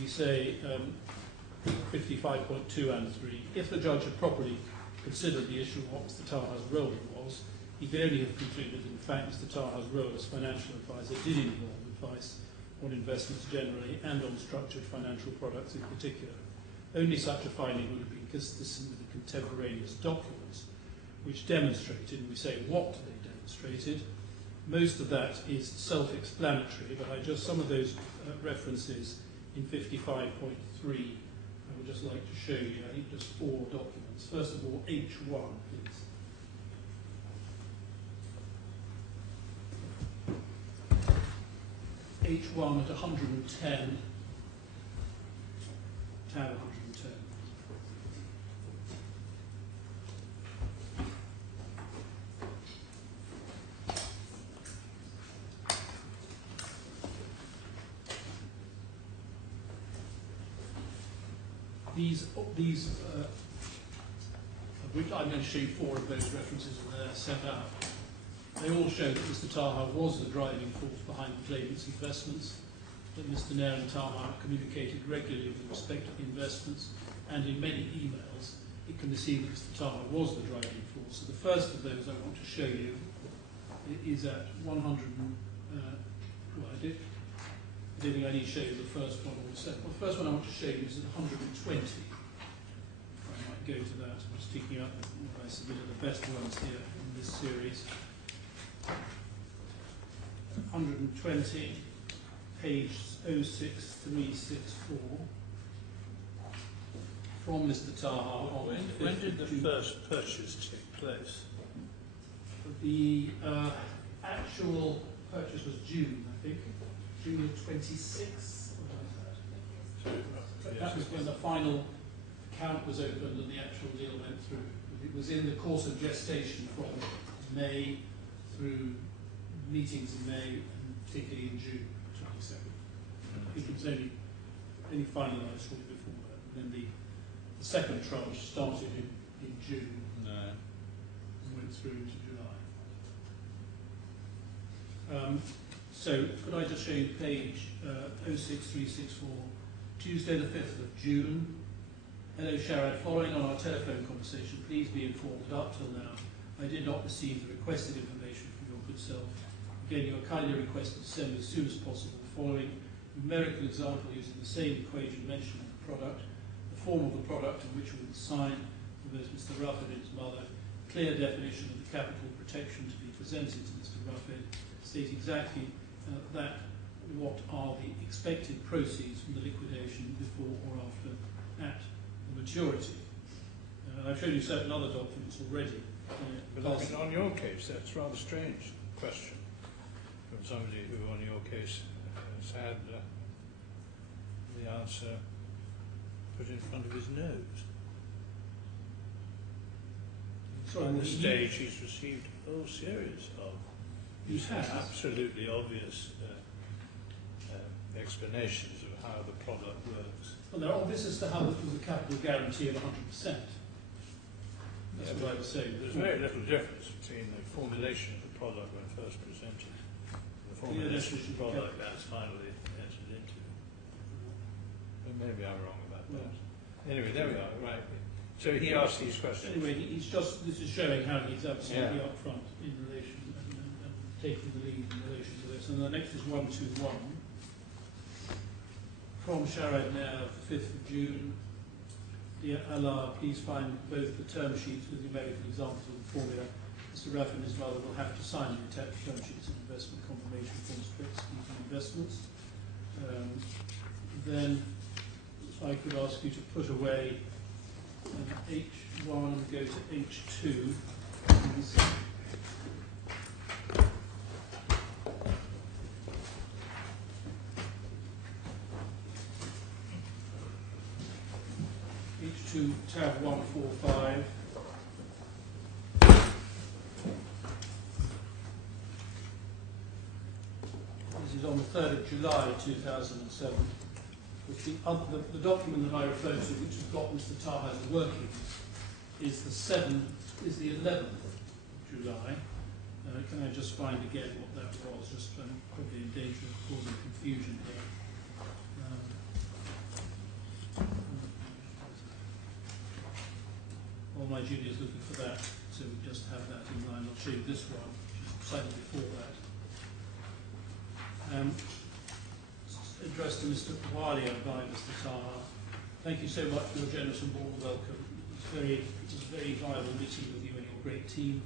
we say 55.2 and 3, if the judge had properly considered the issue of what Mr. Taha's role was, he could only have concluded that in fact Mr. Taha's role as financial advisor did involve advice on investments generally and on structured financial products in particular. Only such a finding would have been consistent with the contemporaneous documents which demonstrated, and we say what they demonstrated. Most of that is self-explanatory, but some of those references in 55.3 I would just like to show you. I think just 4 documents. First of all, H1, please. H1 at 110, tab 110. These I'm going to show you 4 of those references that are set out. They all show that Mr. Taha was the driving force behind the claimant's investments, that Mr. Nair and Taha communicated regularly with respect to the investments, and in many emails it can be seen that Mr. Taha was the driving force. So the first of those I want to show you is at 100. I don't think I need to show you the first one or the second. Well, the first one I want to show you is at 120. I might go to that. I'm just picking up what I submitted the best ones here in this series. 120, page 06364, from Mr. Taha. When did the first purchase take place? The actual purchase was June, I think. June 26th. That was when the final account was opened and the actual deal went through. It was in the course of gestation from May through meetings in May and particularly in June 22nd. I think it was only finalised shortly before that. And then the second tranche started in June and went through into July. So could I just show you page 06364, Tuesday the 5th of June. Hello Sharad, following on our telephone conversation, please be informed that up till now I did not receive the requested information from your good self. Again, you are kindly requested to send as soon as possible the following numerical example using the same equation mentioned in the product, the form of the product in which we will sign for both Mr. Rafed and his mother, clear definition of the capital protection to be presented to Mr. Rafed, state exactly that what are the expected proceeds from the liquidation before or after at the maturity. I've shown you certain other documents already. But on your case, that's a rather strange question from somebody who, on your case, has had the answer put in front of his nose. So on this stage, he's received a whole series of absolutely obvious explanations of how the product works. Well, they're obvious as to how there was a capital guarantee of 100%. That's what I was saying. There's very little difference between the formulation of the product when first presented and the formulation of the product that's finally entered into. But maybe I'm wrong about that. Anyway, there we are, right. So he asked these questions. Anyway, this is showing how he's absolutely upfront in relation and taking the lead in relation to this. And the next is 121. From Sharad Nair, 5th of June. Dear Allah, please find both the term sheets with numerical examples of the formula. Mr. Rafed and his mother will have to sign the attached term sheets and investment confirmation forms for executing investments. Then I could ask you to put away H1 and go to H2, please. H2, tab 145. This is on the 3rd of July 2007. The document that I referred to, which has got Mr. Taha's working, is the 11th of July. Can I just find again what that was? Just probably in danger of causing confusion here. my junior is looking for that, so we just have that in mind. I'll show you this one, which is slightly before that. Addressed to Mr. Alia by Mr. Taha. Thank you so much for your generous and warm welcome. It was a very viable meeting with you and your great team.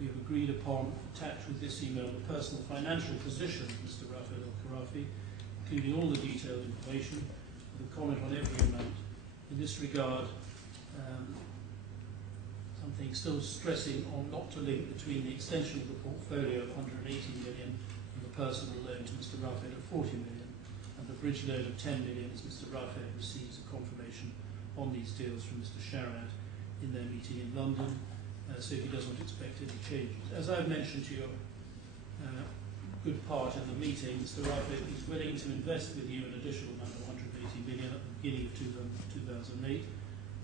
We have agreed upon, attached with this email, the personal financial position of Mr. Rafed al-Khorafi, including all the detailed information, with a comment on every amount. In this regard, something still stressing on not to link between the extension of the portfolio of 180 million and the personal loan to Mr. Rafed of 40 million, and the bridge loan of 10 million as Mr. Rafed receives a confirmation on these deals from Mr. Sharad in their meeting in London, so he doesn't expect any changes. As I've mentioned to your good part in the meeting, Mr. Rafed is willing to invest with you an additional amount of 180 million at the beginning of 2008,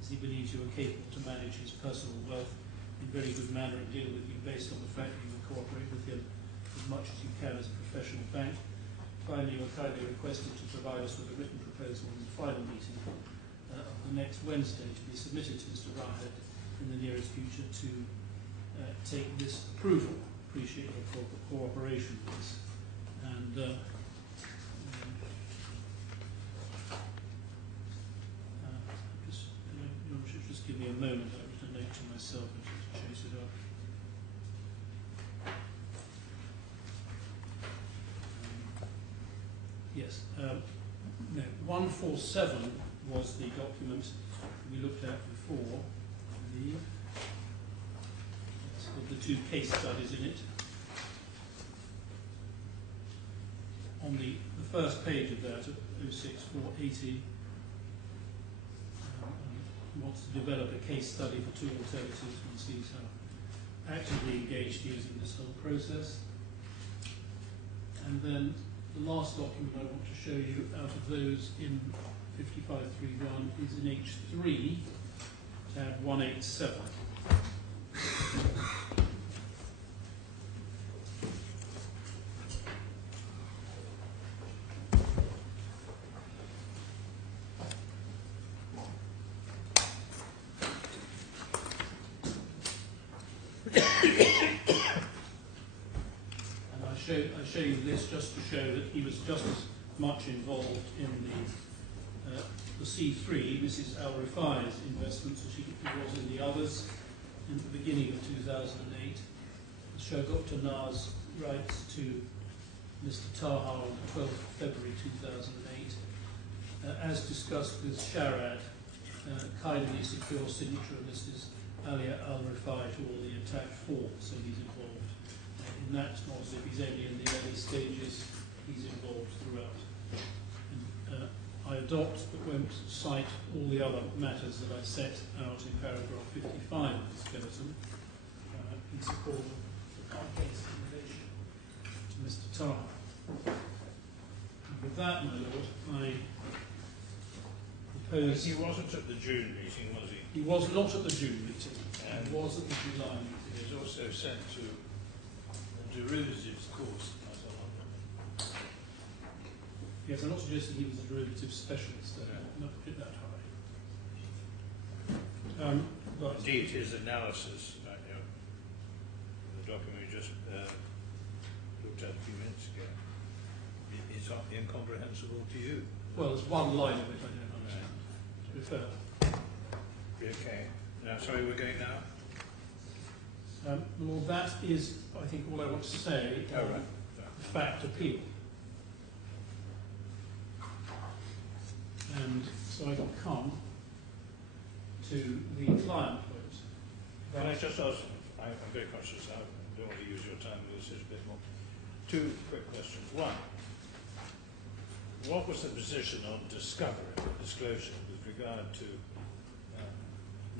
as he believes you are capable to manage his personal wealth in very good manner and deal with you based on the fact that you will cooperate with him as much as you can as a professional bank. Finally, you are kindly requested to provide us with a written proposal in the final meeting of the next Wednesday to be submitted to Mr. Rafed in the nearest future to take this approval. Appreciate your cooperation with this. And just give me a moment. I wrote a note to myself and just chase it up. Yes. No, 147 was the document we looked at before. I believe. It's got the two case studies in it. On the first page of that, at 06480, wants to develop a case study for two alternatives and sees how actively engaged using this whole process. And then the last document I want to show you out of those in 5531 is in H3, tab 187. I show you this just to show that he was just as much involved in the C3, Mrs. Al-Rifai's investments, as he was in the others in the beginning of 2008. Shogupta Nas writes to Mr. Taha on the 12th of February 2008, as discussed with Sharad, kindly secure signature of Mrs. Alia Al-Rifai to all the attacked forms, so he's involved in that. Not as if he's only in the early stages, he's involved throughout. And, I adopt but won't cite all the other matters that I set out in paragraph 55 of the skeleton in support of our case in relation to Mr. Taha. And with that, my lord, I propose... He wasn't at the June meeting, was he? He was not at the June meeting. He was at the July meeting. He was also sent to the derivatives course. Yes, I'm not suggesting he was a derivatives specialist. Not put it that high. But indeed, his analysis, the document we just looked at a few minutes ago, is incomprehensible to you. Well, there's one line of it I don't understand. To be fair. Okay. Now, sorry, we're going now? Well, that is, I think, all I want to say on the fact appeal. And so I can come to the client point. Can I just ask, I'm very conscious, I don't want to use your time with this a bit more. Two quick questions. One, what was the position on disclosure with regard to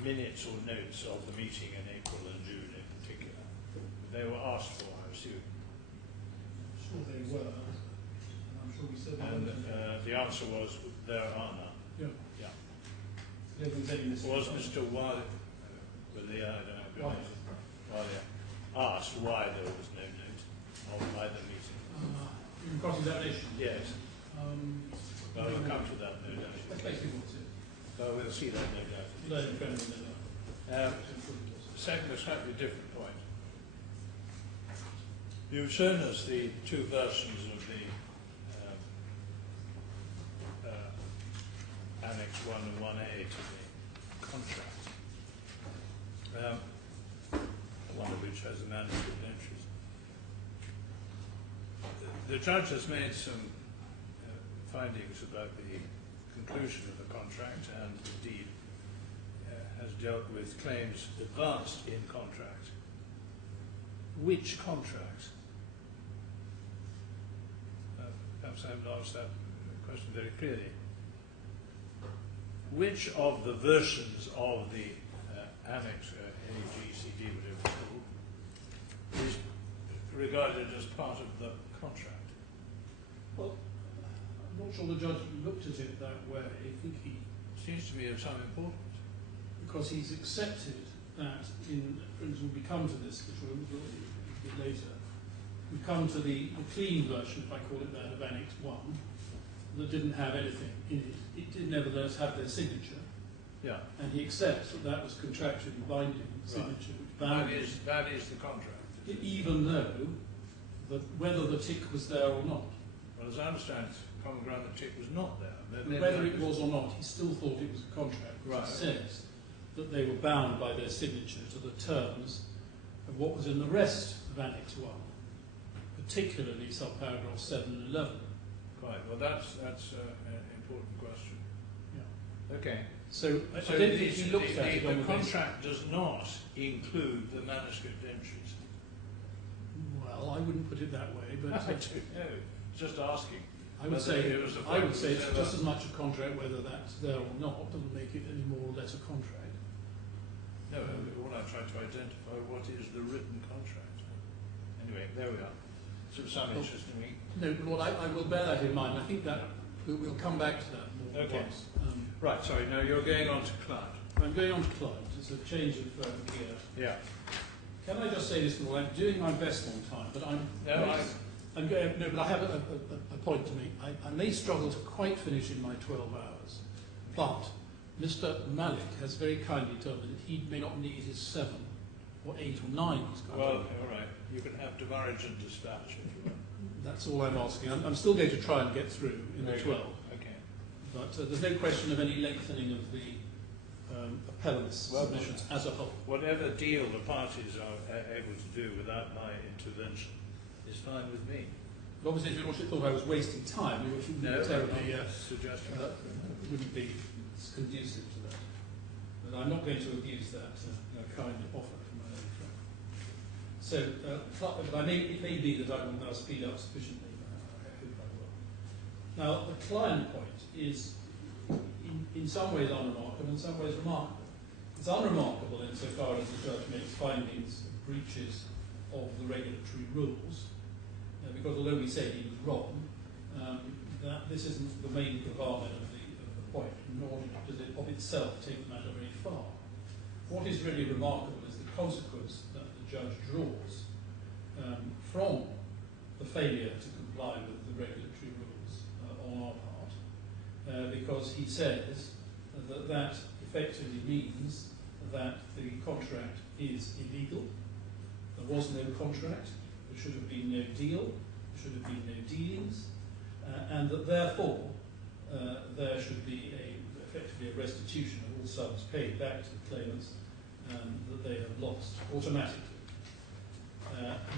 minutes or notes of the meeting in April and June in particular? They were asked for, I assume. I'm sure they were. And I'm sure we said and the answer was there are none. Yeah. Yeah. Was Mr. Walia, I don't know, Walia asked why there was no note of either meeting? In cross-examination? Yes. Well, we'll come to that, no doubt. That's basically what it is. We'll see that, no doubt. No, Second, a slightly different point. You've shown us the two versions of the Annex 1 and 1A to the contract, one of which has the manuscript entries. The judge has made some findings about the conclusion of the contract and indeed has dealt with claims advanced in contract. Which contract? Perhaps I haven't answered that question very clearly. Which of the versions of the Annex AGCD, whatever it's called, is regarded as part of the contract? Well, I'm not sure the judge looked at it that way. I think he Seems to me of some importance. because he's accepted that in, for instance, we come to this, which we'll do a bit later, we come to the clean version, if I call it that, of Annex 1, that didn't have anything in it. It did nevertheless have their signature, Yeah. and he accepts that that was contractually binding signature, which bound him, That is the contract. even though whether the tick was there or not. Well, as I understand, common ground the tick was not there. Whether it was or not, he still thought it was a contract. Right. It says that they were bound by their signature to the terms of what was in the rest of Annex 1, particularly subparagraphs 7 and 11. Quite. Well, that's an important question. Yeah. Okay. So I don't think he looked at it on the the basis. contract does not include the manuscript entries. Well, I wouldn't put it that way, but I don't know. Just asking. I would say it was it's just as much a contract whether that's there or not doesn't make it any more or less a contract. No, all I'm trying to identify what is the written contract. Anyway, there we are. So some interest in me. No, but what I will bear that in mind. I think that we'll come back to that more Okay. once. Right, sorry, now you're going on to client. I'm going on to client. It's a change of gear. Yeah. Can I just say this, Paul? I'm doing my best on time, but I'm going. No, but I have a point to make. I may struggle to quite finish in my 12 hours, but Mr. Malik has very kindly told me that he may not need his 7 or 8 or 9. He's got. Well, all right. You can have Demarriage and Dispatch if you want. That's all I'm asking. I'm still going to try and get through in the 12. Okay. But there's no question of any lengthening of the appellant's submissions as a whole. Whatever deal the parties are able to do without my intervention is fine with me. But obviously, if you thought I was wasting time, you wouldn't No, be terribly, suggestion. wouldn't be conducive to that. But I'm not going to abuse that kind offer from my own friend. So, it may be that I will now speed up sufficiently. I hope I will. Now, the client point is in some ways unremarkable, in some ways remarkable. It's unremarkable insofar as the judge makes findings of breaches of the regulatory rules, because although we say he was wrong, that this isn't the main gravamen of the point, nor does it of itself take the matter very far. What is really remarkable is the consequence that the judge draws from the failure to comply with the regulatory rules on our part, because he says that effectively means that the contract is illegal. There was no contract, there should have been no deal, there should have been no dealings, and that therefore there should be effectively a restitution of all sums paid back to the claimants that they have lost automatically.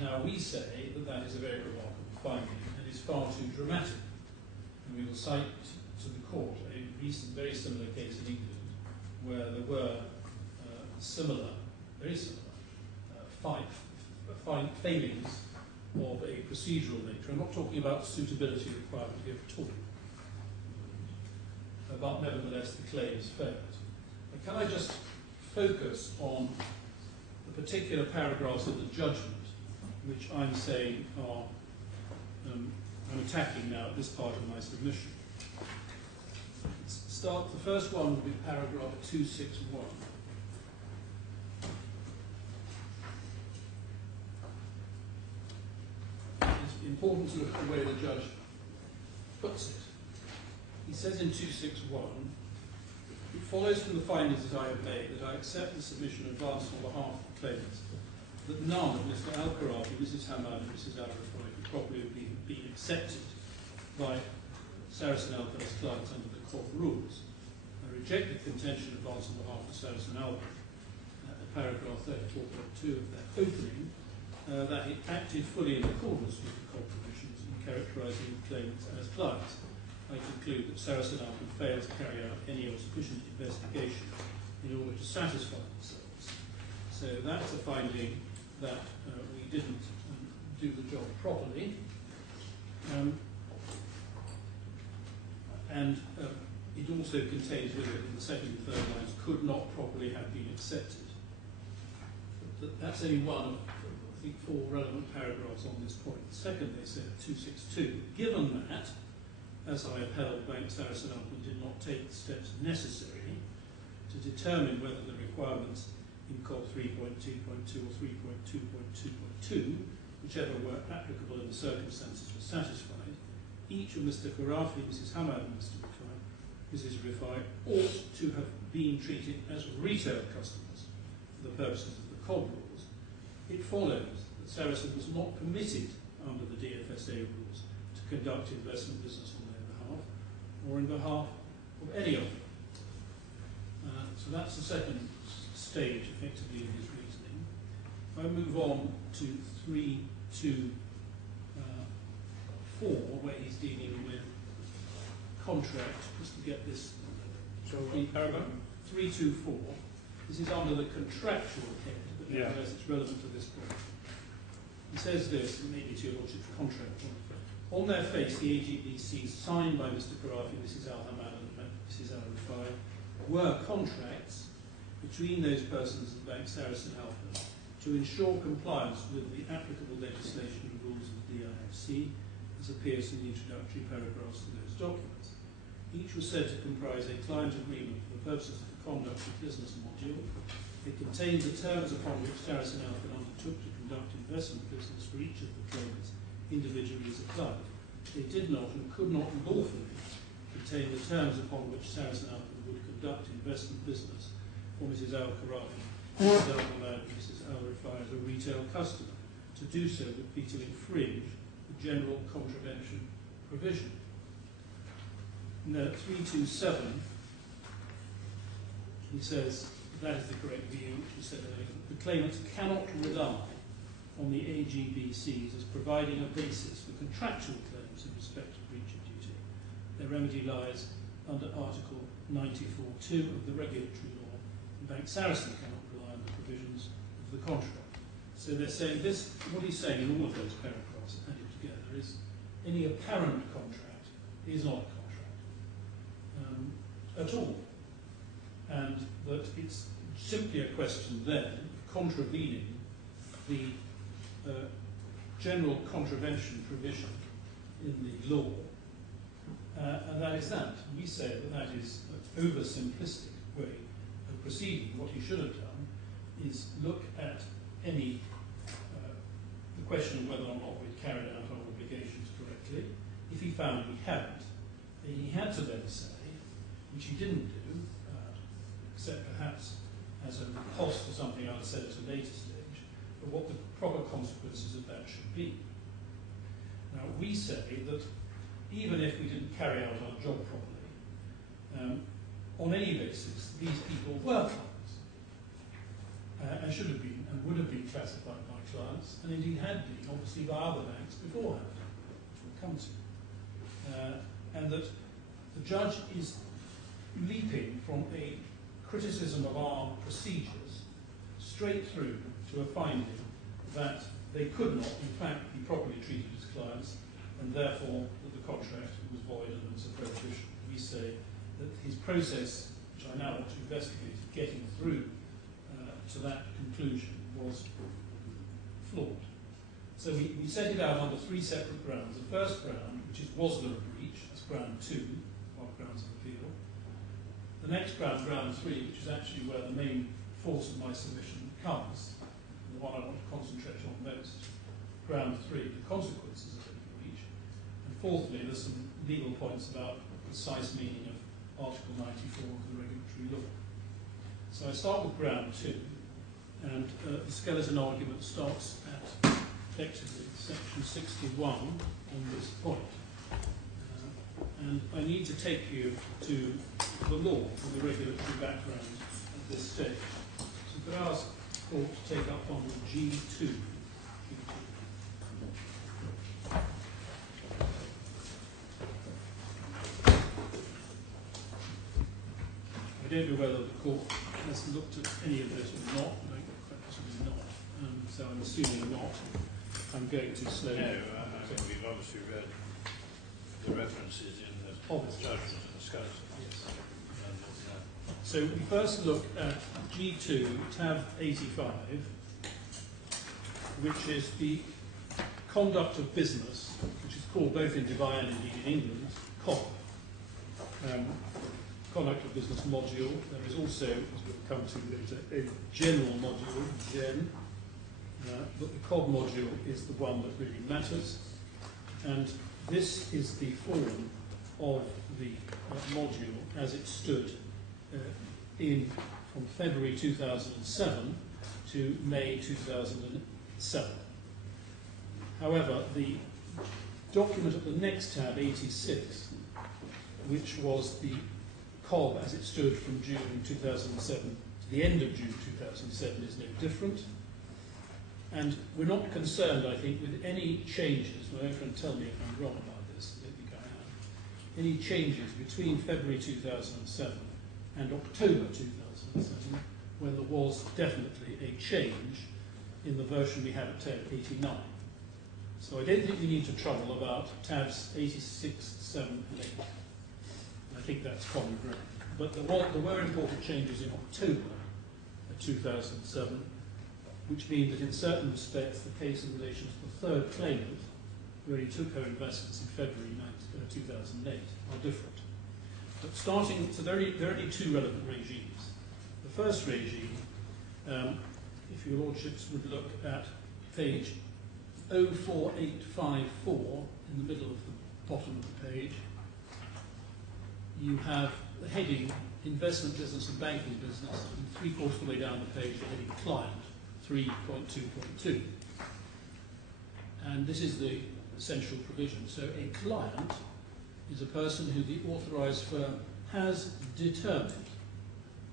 Now we say that that is a very remarkable finding and is far too dramatic. And we will cite to the court a recent, very similar case in England where there were very similar failings of a procedural nature. I'm not talking about suitability requirement here at all, but nevertheless the claims failed. And can I just focus on the particular paragraphs of the judgment which I'm saying are, I'm attacking now at this part of my submission. The first one will be paragraph 261. It's important to look at the way the judge puts it. He says in 261, It follows from the findings that I have made that I accept the submission advanced on behalf of the claimants that none of Mr. Khorafi, Mrs. Hamad and Mrs. Rifai could properly have been accepted by Sarasin-Alpen's clients under the court rules. I reject the contention advanced on behalf of Sarasin-Alpen at paragraph 34.2 of their opening that it acted fully in accordance with the court provisions in characterising the claimants as clients. I conclude that Sarasin-Alpen failed to carry out any or sufficient investigation in order to satisfy themselves. So that's a finding that we didn't do the job properly. And it also contains with it in the second and third lines, could not properly have been accepted. But that's only one of, I think, 4 relevant paragraphs on this point. Second, they say at 262, given that, as I have held, Bank Sarasin-Alpen did not take the steps necessary to determine whether the requirements in COD 3.2.2 or 3.2.2.2, whichever were applicable in the circumstances, were satisfied, each of Mr. Khorafi, Mrs. Hamad and Mrs. Rifai ought to have been treated as retail customers for the purposes of the COD rules. It follows that Sarasin was not permitted under the DFSA rules to conduct investment business on their behalf or in behalf of any of them. So that's the second stage, effectively, in his reasoning. If I move on to 3.2.4, where he's dealing with contract, just to get this paragraph. 3.2.4. This is under the contractual head, but nevertheless it's relevant to this point. He says this, and maybe to your lordship's contract point. On their face, the AGBCs signed by Mr. Khorafi, Mrs. Hamad and Mrs. Rifai were contracts between those persons and Bank Sarasin-Alpen to ensure compliance with the applicable legislation and rules of the DIFC, as appears in the introductory paragraphs to those documents. Each was said to comprise a client agreement for the purposes of the conduct of business module. It contained the terms upon which Sarasin-Alpen undertook to conduct investment business for each of the claimants individually as a client. It did not and could not lawfully contain the terms upon which Sarasin-Alpen would conduct investment business for Mrs. Khorafi, Mrs. Hamad, and Mrs. Rifai as a retail customer. To do so would be to infringe the general contravention provision. Now, 3.2.7, he says that is the correct view, which was said earlier. The claimants cannot rely on the AGBCs as providing a basis for contractual claims in respect of breach of duty. Their remedy lies under Article 94.2 of the regulatory law, and Bank Sarasin cannot rely on the provisions of the contract. So they're saying this, what he's saying in all of those paragraphs added together is any apparent contract is not a contract at all. And that it's simply a question then of contravening the general contravention provision in the law, and that is that. We say that that is an oversimplistic way of proceeding. What he should have done is look at any the question of whether or not we'd carried out our obligations correctly. If he found we hadn't, he had to then say, which he didn't do, except perhaps as a cost or something I'll say at a later stage, but what the proper consequences of that should be. Now, we say that even if we didn't carry out our job properly, on any basis, these people were clients, and should have been, and would have been classified by clients, and indeed had been, obviously, by other banks beforehand, which we'll come to. And that the judge is leaping from a criticism of our procedures straight through to a finding that they could not, in fact, be properly treated as clients, and therefore that the contract was void and was a prohibition. We say that his process, which I now want to investigate, getting through to that conclusion was flawed. So we set it out under 3 separate grounds. The first ground, which is was there a breach, that's ground 2, our grounds of appeal. The next ground, ground 3, which is actually where the main force of my submission comes, the one I want to concentrate on most. Ground 3, the consequences of a breach. And fourthly, there's some legal points about the precise meaning of Article 94 of the regulatory law. So I start with ground 2, and the skeleton argument starts at effectively section 61 on this point. And I need to take you to the law for the regulatory background at this stage. So could I ask the court to take up on G2? I don't know whether the court has looked at any of this or not, but quite possibly not. So I'm assuming not. I'm going to slow down. No, I think we've obviously read the references in the judgment and the skeleton. Yes. And, So we first look at G2, tab 85, which is the conduct of business, which is called both in Dubai and indeed in England, COB. Conduct of business module. There is also, as we'll come to later, a general module, GEN. But the COB module is the one that really matters. And this is the form of the module as it stood from February 2007 to May 2007. However, the document at the next tab, 86, which was the COB as it stood from June 2007 to the end of June 2007, is no different. And we're not concerned, I think, with any changes. My own friend tell me if I'm wrong about this. I don't think I am. Any changes between February 2007 and October 2007, when there was definitely a change in the version we have at tab 89. So I don't think we need to trouble about tabs 86, 7 and 8. I think that's common ground. But there were important changes in October 2007, which mean that in certain respects the case in relation to the third claimant, where he took her investments in February 2008, are different. But starting, so there are only two relevant regimes. The first regime, if your lordships would look at page 04854 in the middle of the bottom of the page, you have the heading Investment Business and Banking Business, and 3/4 of the way down the page, the heading Client, 3.2.2. And this is the essential provision. So a client is a person who the authorised firm has determined.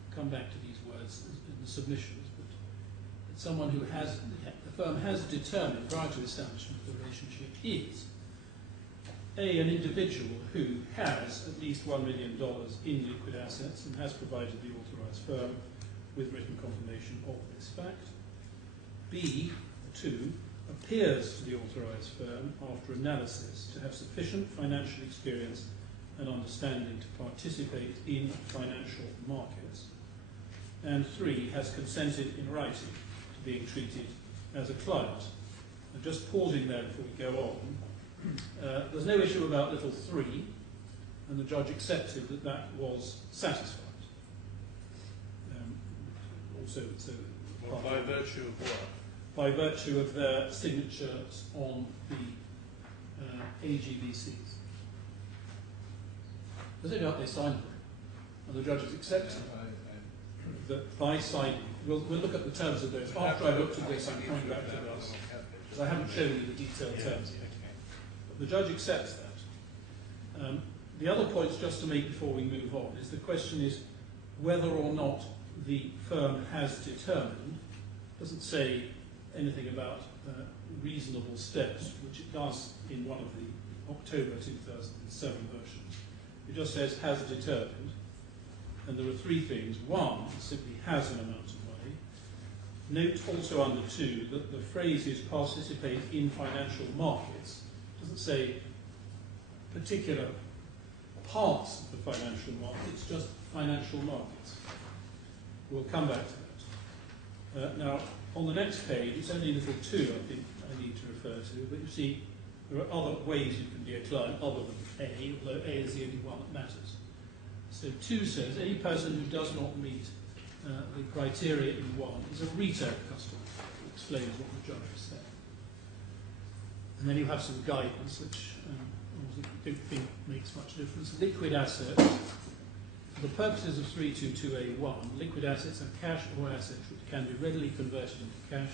I'll come back to these words in the submissions, but it's someone who has, the firm has determined prior to establishment of the relationship is an individual who has at least $1 million in liquid assets and has provided the authorised firm with written confirmation of this fact. B, 2, appears to the authorised firm after analysis to have sufficient financial experience and understanding to participate in financial markets. And 3, has consented in writing to being treated as a client. And just pausing there before we go on, there's no issue about little 3, and the judge accepted that that was satisfied. by virtue of what? By virtue of their signatures on the AGBCs. There's no doubt they signed them, and the judge has accepted that by signing, we'll look at the terms of those. After I looked at this, I'm coming back to those, because I haven't shown you the detailed terms yet. But the judge accepts that. The other points just to make before we move on is the question is whether or not the firm has determined, doesn't say anything about reasonable steps, which it does in one of the October 2007 versions. It just says has determined, and there are 3 things. 1, it simply has an amount of money. Note also under 2 that the phrase is participate in financial markets. It doesn't say particular parts of the financial markets, just financial markets. We'll come back to that. Now, on the next page, it's only little 2 I think I need to refer to, but you see there are other ways you can be a client other than A, although A is the only one that matters. So 2 says any person who does not meet the criteria in 1 is a retail customer. It explains what the judge has said. And then you have some guidance, which I don't think makes much difference. Liquid assets For the purposes of 322A1, liquid assets are cash or assets which can be readily converted into cash,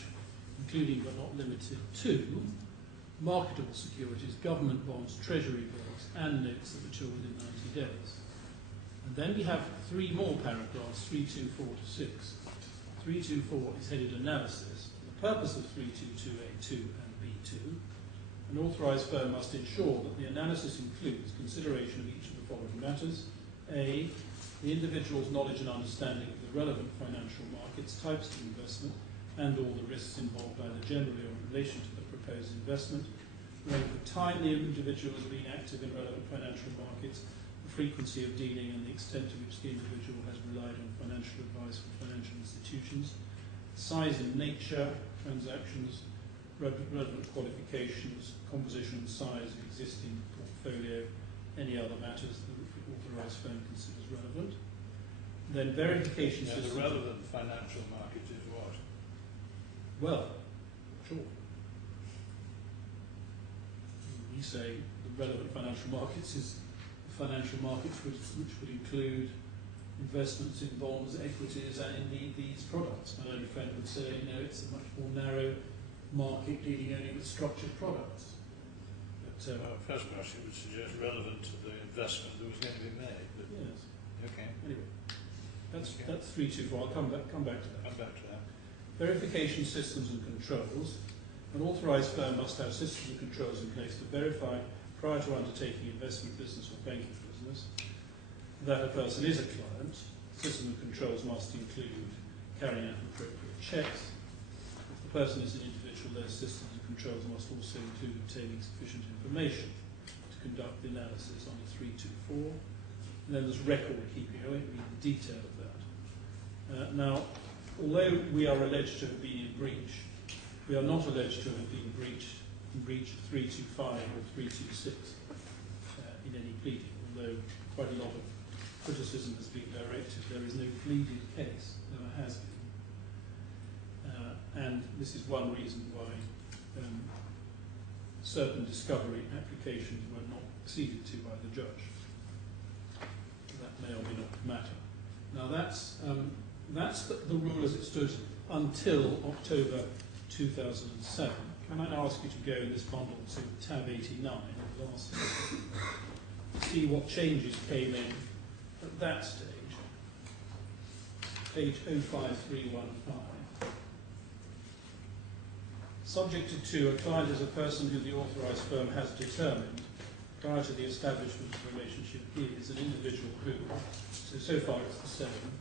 including but not limited to marketable securities, government bonds, treasury bills, and notes that mature within 90 days. And then we have three more paragraphs, 324 to 6. 324 is headed Analysis. For the purpose of 322A2 and B2, an authorised firm must ensure that the analysis includes consideration of each of the following matters. A, the individual's knowledge and understanding of the relevant financial markets, types of investment, and all the risks involved either generally or in relation to the proposed investment. The length of time the individual has been active in relevant financial markets, the frequency of dealing and the extent to which the individual has relied on financial advice from financial institutions. Size and nature, transactions, relevant qualifications, composition and size of existing portfolio, any other matters that the authorised firm considers relevant. Then verification systems. The relevant financial market is what? Well, sure. We say the relevant financial markets is the financial markets which would include investments in bonds, equities, and indeed these products. My own friend would say, no, it's a much more narrow market dealing only with structured products. But, first question would suggest relevant to the investment that was going to be made. But yes. Okay. Anyway, that's 324. I'll come back to that. Come back to that. Verification systems and controls. An authorised firm must have systems and controls in place to verify, prior to undertaking investment business or banking business, that a person is a client. Systems and controls must include carrying out appropriate checks. If the person is an individual, those systems and controls must also include obtaining sufficient information to conduct the analysis under 324. And then there's record keeping. I won't read the detail of that. Now, although we are alleged to have been in breach, we are not alleged to have been in breach of 325 or 326 in any pleading, although quite a lot of criticism has been directed. There is no pleaded case, never has been. And this is one reason why certain discovery applications were not acceded to by the judge. That may or may not matter. Now that's the rule as it stood until October 2007. Can I now ask you to go in this bundle to tab 89 of the last to see what changes came in at that stage, page 05315. Subjected to, a client is a person who the authorised firm has determined prior to the establishment of the relationship is an individual who, so far it's the same,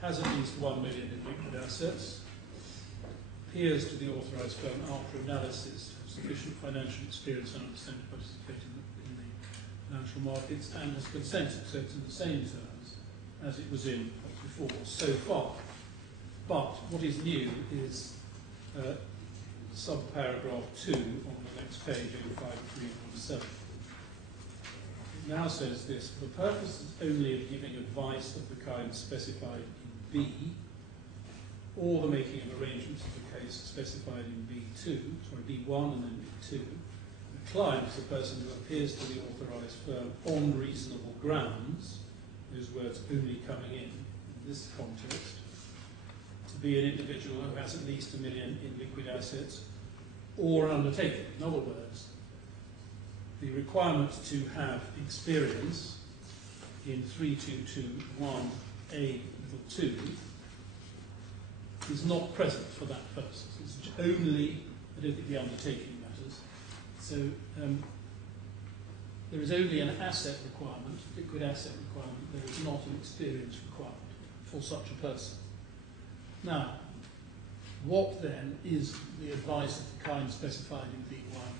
has at least 1 million in liquid assets, appears to the authorised firm after analysis of sufficient financial experience and understanding to participate in the financial markets, and has consented, so it's in the same terms as it was in before so far. But what is new is subparagraph 2 on the next page, 05317. It now says this: for the purpose only of giving advice of the kind specified in B, or the making of arrangements of the case specified in B1 and then B2, the client is the person who appears to the authorised firm on reasonable grounds, those words only coming in this context, to be an individual who has at least 1 million in liquid assets or an undertaking. In other words, the requirement to have experience in 3221A2 is not present for that person. It's only, I don't think the undertaking matters. So there is only an asset requirement, liquid asset requirement. There is not an experience requirement for such a person. Now, what then is the advice of the kind specified in B1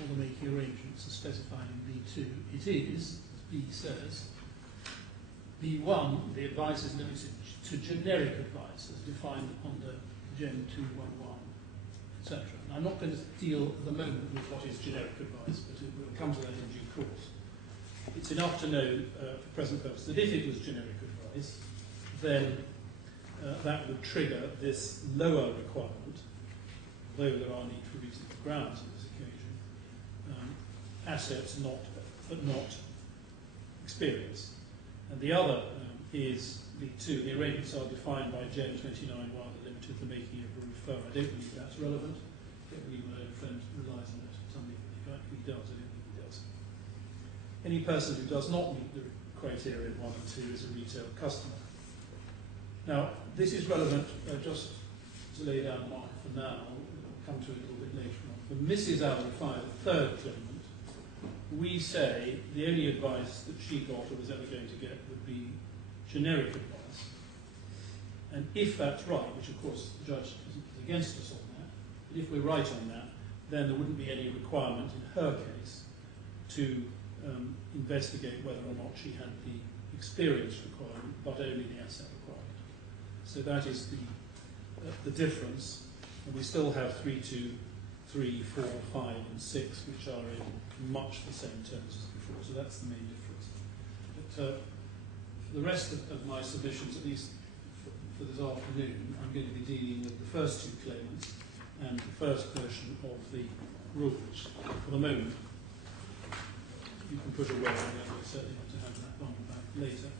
or the making arrangements as specified in B2? It is, as B says, B1, the advice is limited to generic advice as defined under Gen 211, etc. And I'm not going to deal at the moment with what is generic advice, but we'll come to that in due course. It's enough to know, for present purpose, that if it was generic advice, then that would trigger this lower requirement, though there are need for reasonable grounds on this occasion, assets but not experience. And the other is the two. The arrangements are defined by Gen 29 while the limited the making of a refer. I don't believe that's relevant. I don't believe my own friend relies on it. Somebody he does. I don't think he does. Any person who does not meet the criteria 1 and 2 is a retail customer. Now, this is relevant just to lay down the mark for now. We'll come to it a little bit later on. For Mrs. Rifai, the third claimant, we say the only advice that she got or was ever going to get would be generic advice. And if that's right, which of course the judge is against us on that, but if we're right on that, then there wouldn't be any requirement in her case to investigate whether or not she had the experience requirement, but only the asset requirement. So that is the difference. And we still have 3, 2, 3, 4, 5, and 6, which are in much the same terms as before. So that's the main difference. But for the rest of my submissions, at least for this afternoon, I'm going to be dealing with the first two claimants and the first version of the rules. For the moment, you can put away, and we'll certainly have to have that one back later.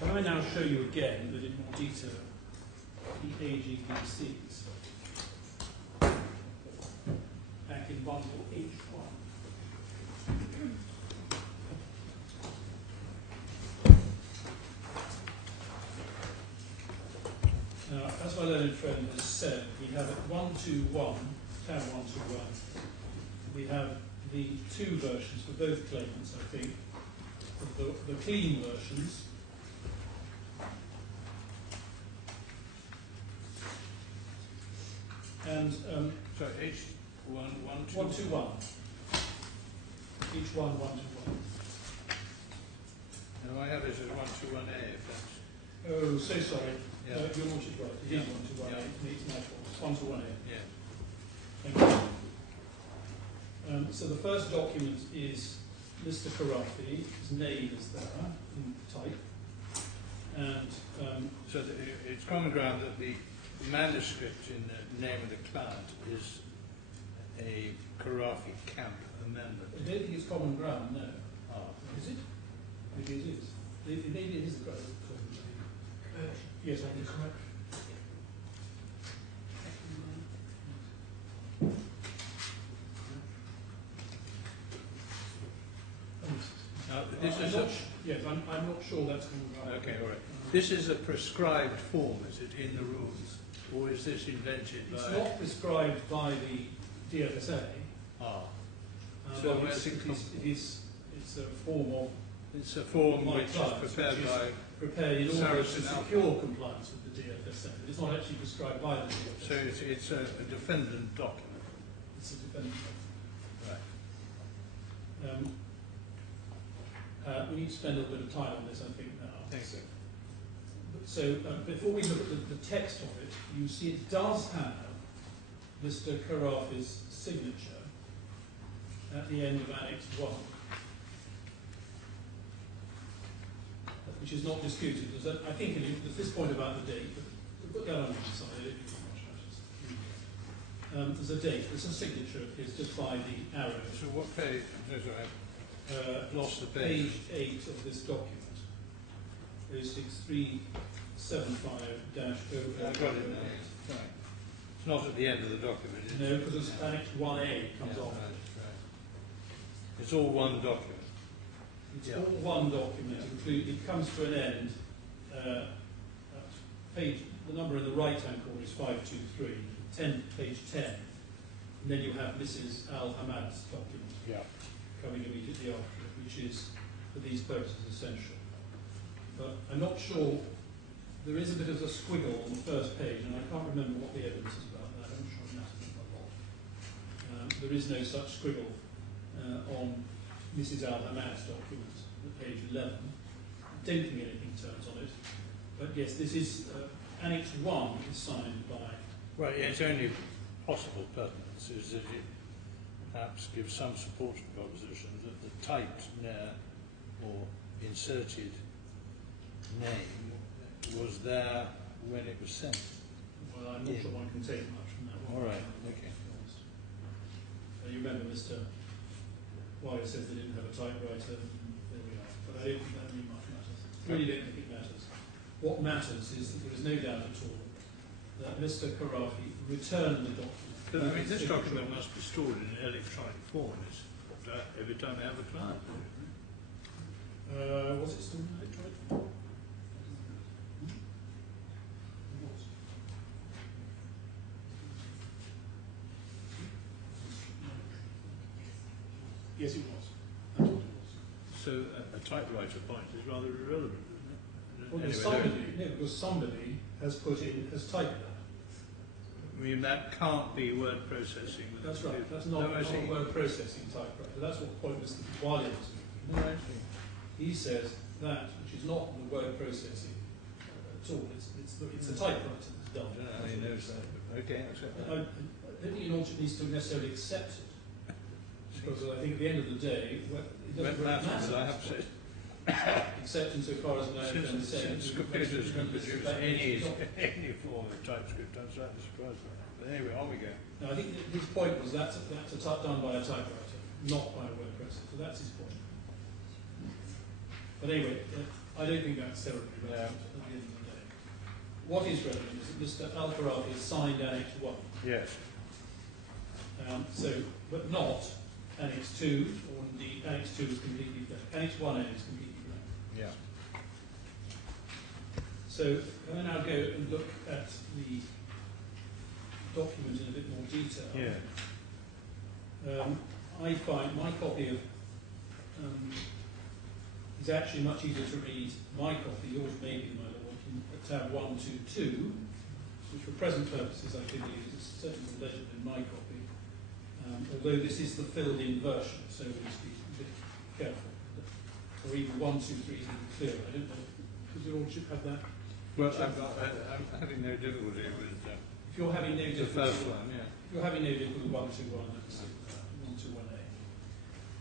Can I now show you again, but in more detail, the AGVCs back in bundle H1. Now, as my learned friend has said, we have 121, tab 121. We have the two versions for both claimants, I think. The clean versions. And sorry, H1, 121. Each one, 121. No, I have it as 121A, if that's... Oh, so sorry. Yeah. Your knowledge is right. It is 121A. Yeah. It's my fault. 121A. Yeah. Thank you. So the first document is Mr. Khorafi. His name is there in type. And so it's common ground that the manuscript in the name of the client is a Khorafi camp amendment. I don't think it's common ground, no. Ah. Is it? Maybe it is. Maybe it is the common ground. Yes, I think correct. This is yes, I'm not sure that's common ground. okay, all right. This is a prescribed form, is it, in the rules? Or is this invented by... It's not prescribed by the DFSA. Ah. So it's a form of... It's a form which is prepared in order to Sarasin-Alpen. secure compliance with the DFSA. But it's not actually prescribed by the DFSA. So it's a defendant document. It's a defendant document. Right. We need to spend a little bit of time on this, I think, now. Thanks. So before we look at the text of it, you see it does have Mr. Khorafi's signature at the end of Annex 1, which is not disputed. I think there's this point about the date, but we'll put that on the side. I don't think much there's a date, there's a signature of his just by the arrow. So what page? No, sorry, I've lost the page. Page 8 of this document. 06375-0. I got it now. Right. It's not at the end of the document, is it? No, because it's Annex 1A comes off. Right. It's all one document. It's all one document. It comes to an end. The number in the right-hand corner is 523, page 10. And then you have Mrs. Hamad's document coming immediately after it, which is, for these purposes, essential. But I'm not sure, there is a bit of a squiggle on the first page, and I can't remember what the evidence is about that. I'm sure it matters a lot. There is no such squiggle on Mrs. Hamad's document at page 11. I don't think anything turns on it. But yes, this is, Annex 1 is signed by... Well, yeah, it's only possible pertinence is that it perhaps gives some support to the proposition that the typed or inserted name was there when it was sent. Well, I'm not sure one can take much from that one. All right, okay. You remember Mr. Wire says they didn't have a typewriter, and there we are. But I don't think that really much matters. really don't think it matters. What matters is that there is no doubt at all that Mr. Khorafi returned the document. But I mean, this document must be stored in an electronic form every time they have a client. Was it still in electronic form? Yes, it was. I thought it was. So a typewriter point is rather irrelevant, isn't it? Well, Anyway, because somebody has typed that. I mean, that can't be word processing. With That's the right. computer. That's not, No, I see. not word processing typewriter. That's what point Mr. Wali was making. No, I see. He says that, which is not the word processing at all. It's a typewriter that's done. I don't know how he knows that, but okay, I accept that. I don't think your lordship needs to necessarily accept it, because I think at the end of the day, it doesn't really matter. I have to say. Except insofar as I understand Since computers can produce any form of TypeScript, I'm slightly surprised by that. But anyway, on we go. No, I think that his point was that's done by a typewriter, not by a word processor. So that's his point. But anyway, I don't think that's terribly relevant at the end of the day. What is relevant is that Mr. Al-Khorafi has signed Annex 1. Yes. But not Annex 2, or indeed Annex 2 is completely blank. Annex 1A is completely blank. Yeah. So can I now go and look at the document in a bit more detail? Yeah. I find my copy of is actually much easier to read. My copy, yours may be, my lord, in tab 122, which for present purposes I think is certainly legible in my copy. Although this is the filled-in version, so we must be a bit careful. Or even 1, 2, 3 is even clearer. I don't know. Does your lordship have that? Well, I'm having no difficulty with If you're having no the difficulty, first one, yeah. if you're having no difficulty with 121, let's see, 121A.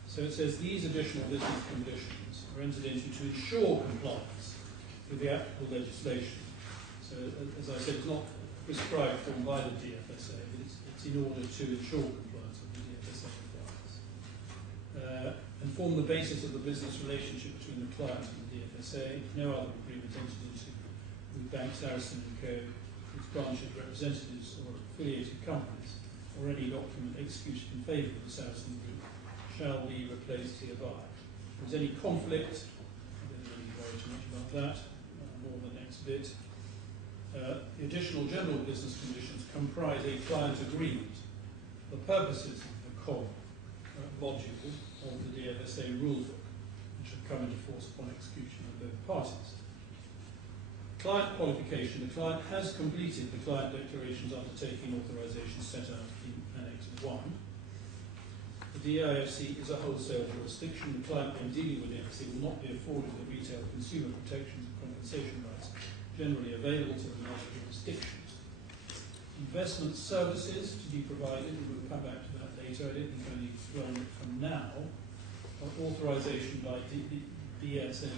So it says these additional business conditions are entered into to ensure compliance with the applicable legislation. So, as I said, it's not prescribed from by the DFSA, but it's in order to ensure compliance with the DFSA requirements. And form the basis of the business relationship between the client and the DFSA. No other agreement entered into with Bank Sarasin & Co., its branches, representatives or affiliated companies, or any document executed in favour of the Sarasin Group shall be replaced hereby. If there's any conflict, I don't really worry too much about that, more the next bit. The additional general business conditions comprise a client agreement. The purposes of the COG module of the DFSA rulebook, which have come into force upon execution of both parties. Client qualification. The client has completed the client declarations undertaking authorisation set out in Annex 1. The DIFC is a wholesale jurisdiction. The client when dealing with the DIFC will not be afforded the retail consumer protections and compensation rights generally available to them in other jurisdictions. Investment services to be provided, and we'll come back to that later. I don't think I need to dwell on it from now. Authorisation by BSA.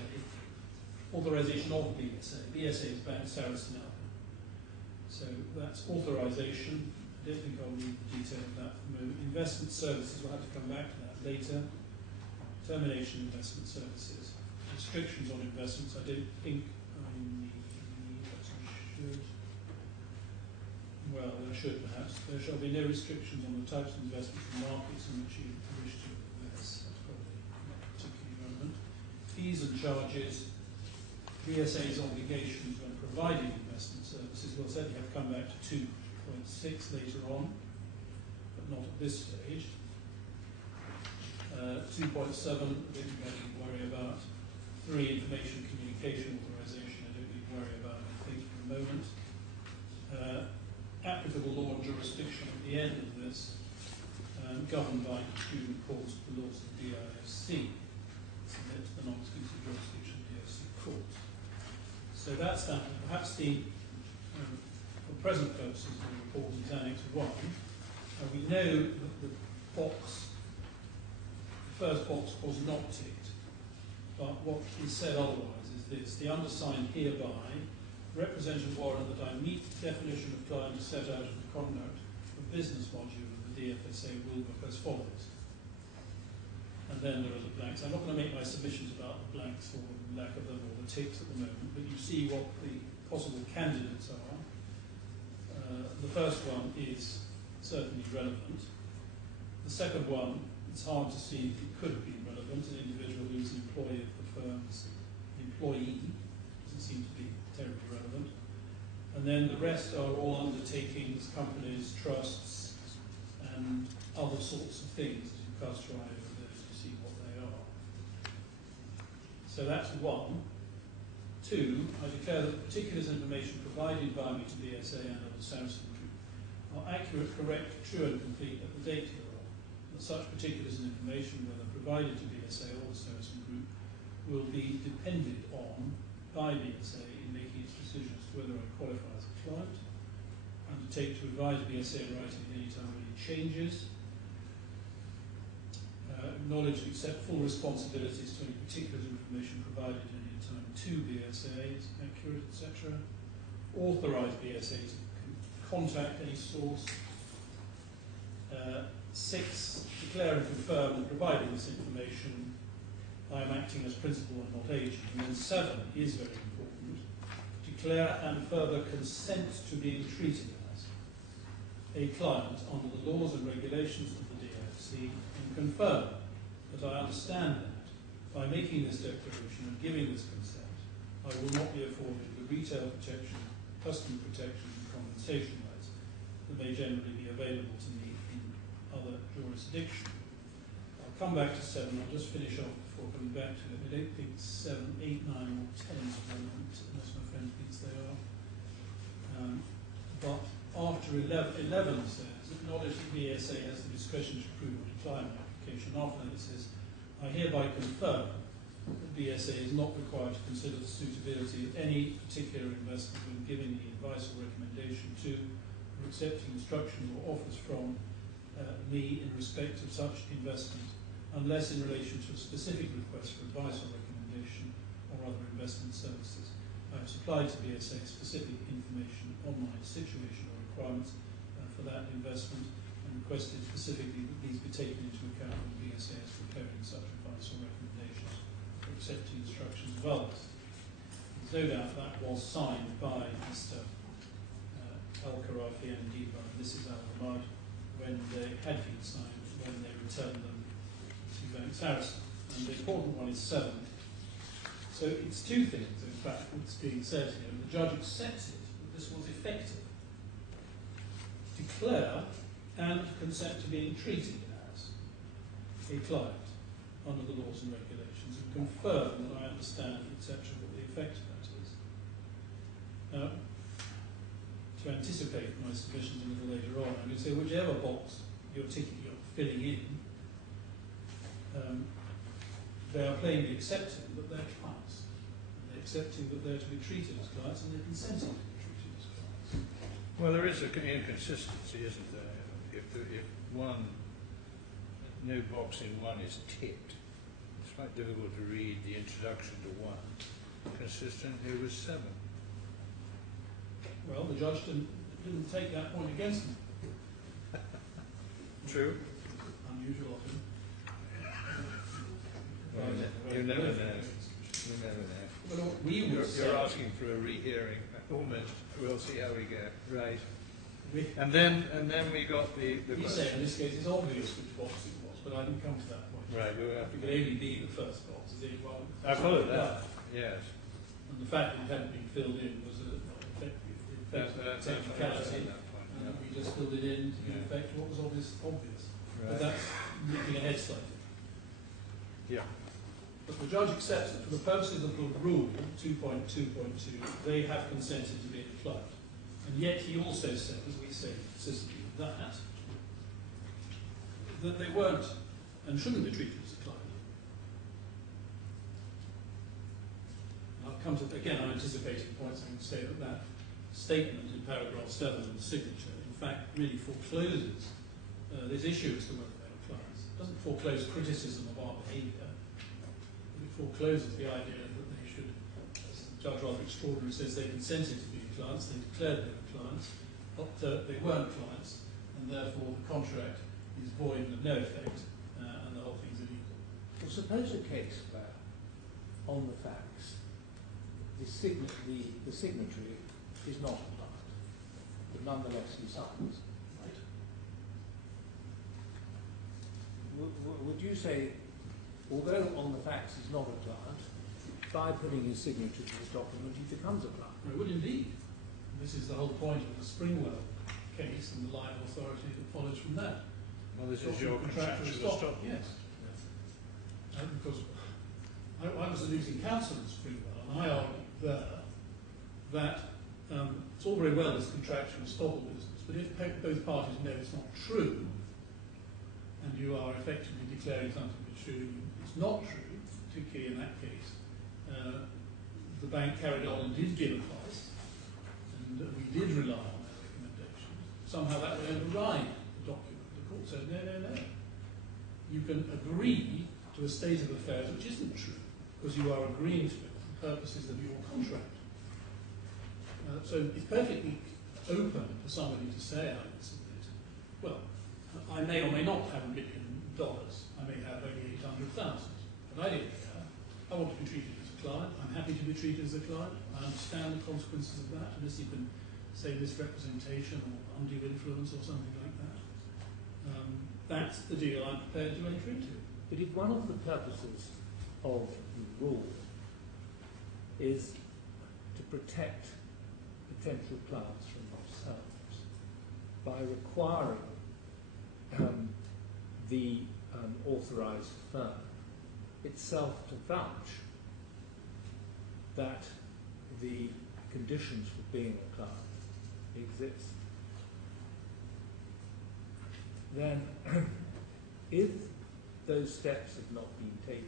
Authorisation of BSA. BSA is Bank Sarasin-Alpen. So that's authorisation. I don't think I'll read the detail of that at the moment. Investment services, we'll have to come back to that later. Termination of investment services. Restrictions on investments, I don't think I need, but I should. Well, I should perhaps. There shall be no restrictions on the types of investments and markets in which you wish to invest. That's probably not particularly relevant. Fees and charges. BSA's obligations when providing investment services will certainly have come back to 2.6 later on, but not at this stage. 2.7, I don't think I need to worry about. 3, information communication authorisation, I don't need to worry about, I think, for the moment. Applicable law and jurisdiction at the end of this, governed by student courts, the laws of the DIFC, submit to the non-exclusive jurisdiction of the DIFC courts. So that's that. Perhaps for present purposes, the report is Annex 1. We know that the first box was not ticked, but what is said otherwise is this: the undersigned hereby represent and warrant that I meet the definition of client set out in the conduct of business module of the DFSA rulebook as follows. and then there are the blanks. I'm not going to make my submissions about the blanks or lack of them or the ticks at the moment, but you see what the possible candidates are. The first one is certainly relevant. The second one, it's hard to see if it could have been relevant. An individual who is an employee of the firm's employee doesn't seem to be terribly relevant. And then the rest are all undertakings, companies, trusts, and other sorts of things. As you cast your eye over those, you see what they are. So that's one. Two, I declare that the particulars and information provided by me to BSA and of the Sarasin Group are accurate, correct, true and complete at the date thereof. That such particulars and information, whether provided to BSA or the Sarasin Group, will be depended on by BSA in making its decision as to whether I qualify as a client, undertake to advise BSA in writing at any time of any changes, acknowledge and accept full responsibilities to any particulars information provided at any time to BSA, is accurate, etc. Authorise BSA to contact any source. 6, declare and confirm that providing this information I am acting as principal and not agent. And then 7 is very important. Declare and further consent to being treated as a client under the laws and regulations of the DFC, and confirm that I understand that by making this declaration and giving this consent, I will not be afforded the retail protection, customer protection and compensation rights that may generally be available to me in other jurisdictions. I'll come back to 7. I'll just finish off before coming back to it. I don't think 7, 8, 9 or 10 is relevant, unless my friend thinks they are. But after 11 says, acknowledge that BSA has the discretion to approve or decline an application. After that it says, I hereby confirm that BSA is not required to consider the suitability of any particular investment when giving the advice or recommendation to, or accepting instruction or offers from me in respect of such investment, unless in relation to a specific request for advice or recommendation or other investment services. I have supplied to BSA specific information on my situation or requirements for that investment and requested specifically that these be taken into account when BSA is preparing such advice or recommendations or accepting instructions of others. There's no doubt that was signed by Mr. Khorafi and indeed by Mrs. Hamad when they had been signed, when they returned them to Bank Sarasin. And the important one is 7. So it's 2 things, in fact, that's being said here. The judge accepted that this was effective. Declare and consent to being treated as a client under the laws and regulations, and confirm that I understand, etc., what the effect of that is. Now, to anticipate my submissions a little later on, I'm going to say whichever box you're filling in, they are plainly accepting that they're clients. They're accepting that they're to be treated as clients, and they're consenting to be treated as clients. Well, there is an inconsistency, isn't there? If one, no box in 1 is ticked, it's quite difficult to read the introduction to 1 consistently with 7. Well, the judge didn't take that point against me. True. Unusual of him. You never know. You never know. Well, you're asking for a rehearing, almost. We'll see how we go. Right. And then we got the you say in this case it's obvious which box it was, but I didn't come to that point. Right. It could only be the first box. I followed that. Yes. And the fact that it hadn't been filled in was a technicality. And we just filled it in to give effect to what was obvious. Right. But that's looking ahead slightly. Yeah. But the judge accepts that for the purposes of the rule 2.2.2, they have consented to be a client. And yet he also said, as we say consistently, that they weren't and shouldn't be treated as a client. And I'll come to, again, I'm anticipating points. I'm going to say that statement in paragraph 7 of the signature, in fact, really forecloses this issue as to whether they were clients. It doesn't foreclose criticism of our behaviour. It forecloses the idea that they should, as the judge rather extraordinary says, they consented to be clients, they declared they were clients, but they weren't clients, and therefore the contract is void and of no effect, and the whole thing's illegal. suppose a case where, on the facts, the signatory is not a client, but nonetheless he signs. Right. Would you say, although on the facts he's not a client, by putting his signature to this document he becomes a client? No, it would indeed. This is the whole point of the Springwell case and the line of authority that follows from that. Well, this is your contractual stop. Yes. Because I was the losing counsel in Springwell, and I argued there that it's all very well this contractual estoppel business, but if both parties know it's not true, and you are effectively declaring something that's true, it's not true, particularly in that case, the bank carried on and did give advice, and we did rely on their recommendations. Somehow that would override the document. The court said, no. You can agree to a state of affairs which isn't true, because you are agreeing to it for purposes of your contract. So it's perfectly open for somebody to say, I would submit, well, I may or may not have $1 million. I may have only 800,000, but I don't care. I want to be treated as a client. I'm happy to be treated as a client. I understand the consequences of that, unless you can say misrepresentation or undue influence or something like that. That's the deal I'm prepared to enter into. But if one of the purposes of the rule is to protect potential clients from themselves by requiring the authorised firm itself to vouch that the conditions for being a client exist, then if those steps have not been taken,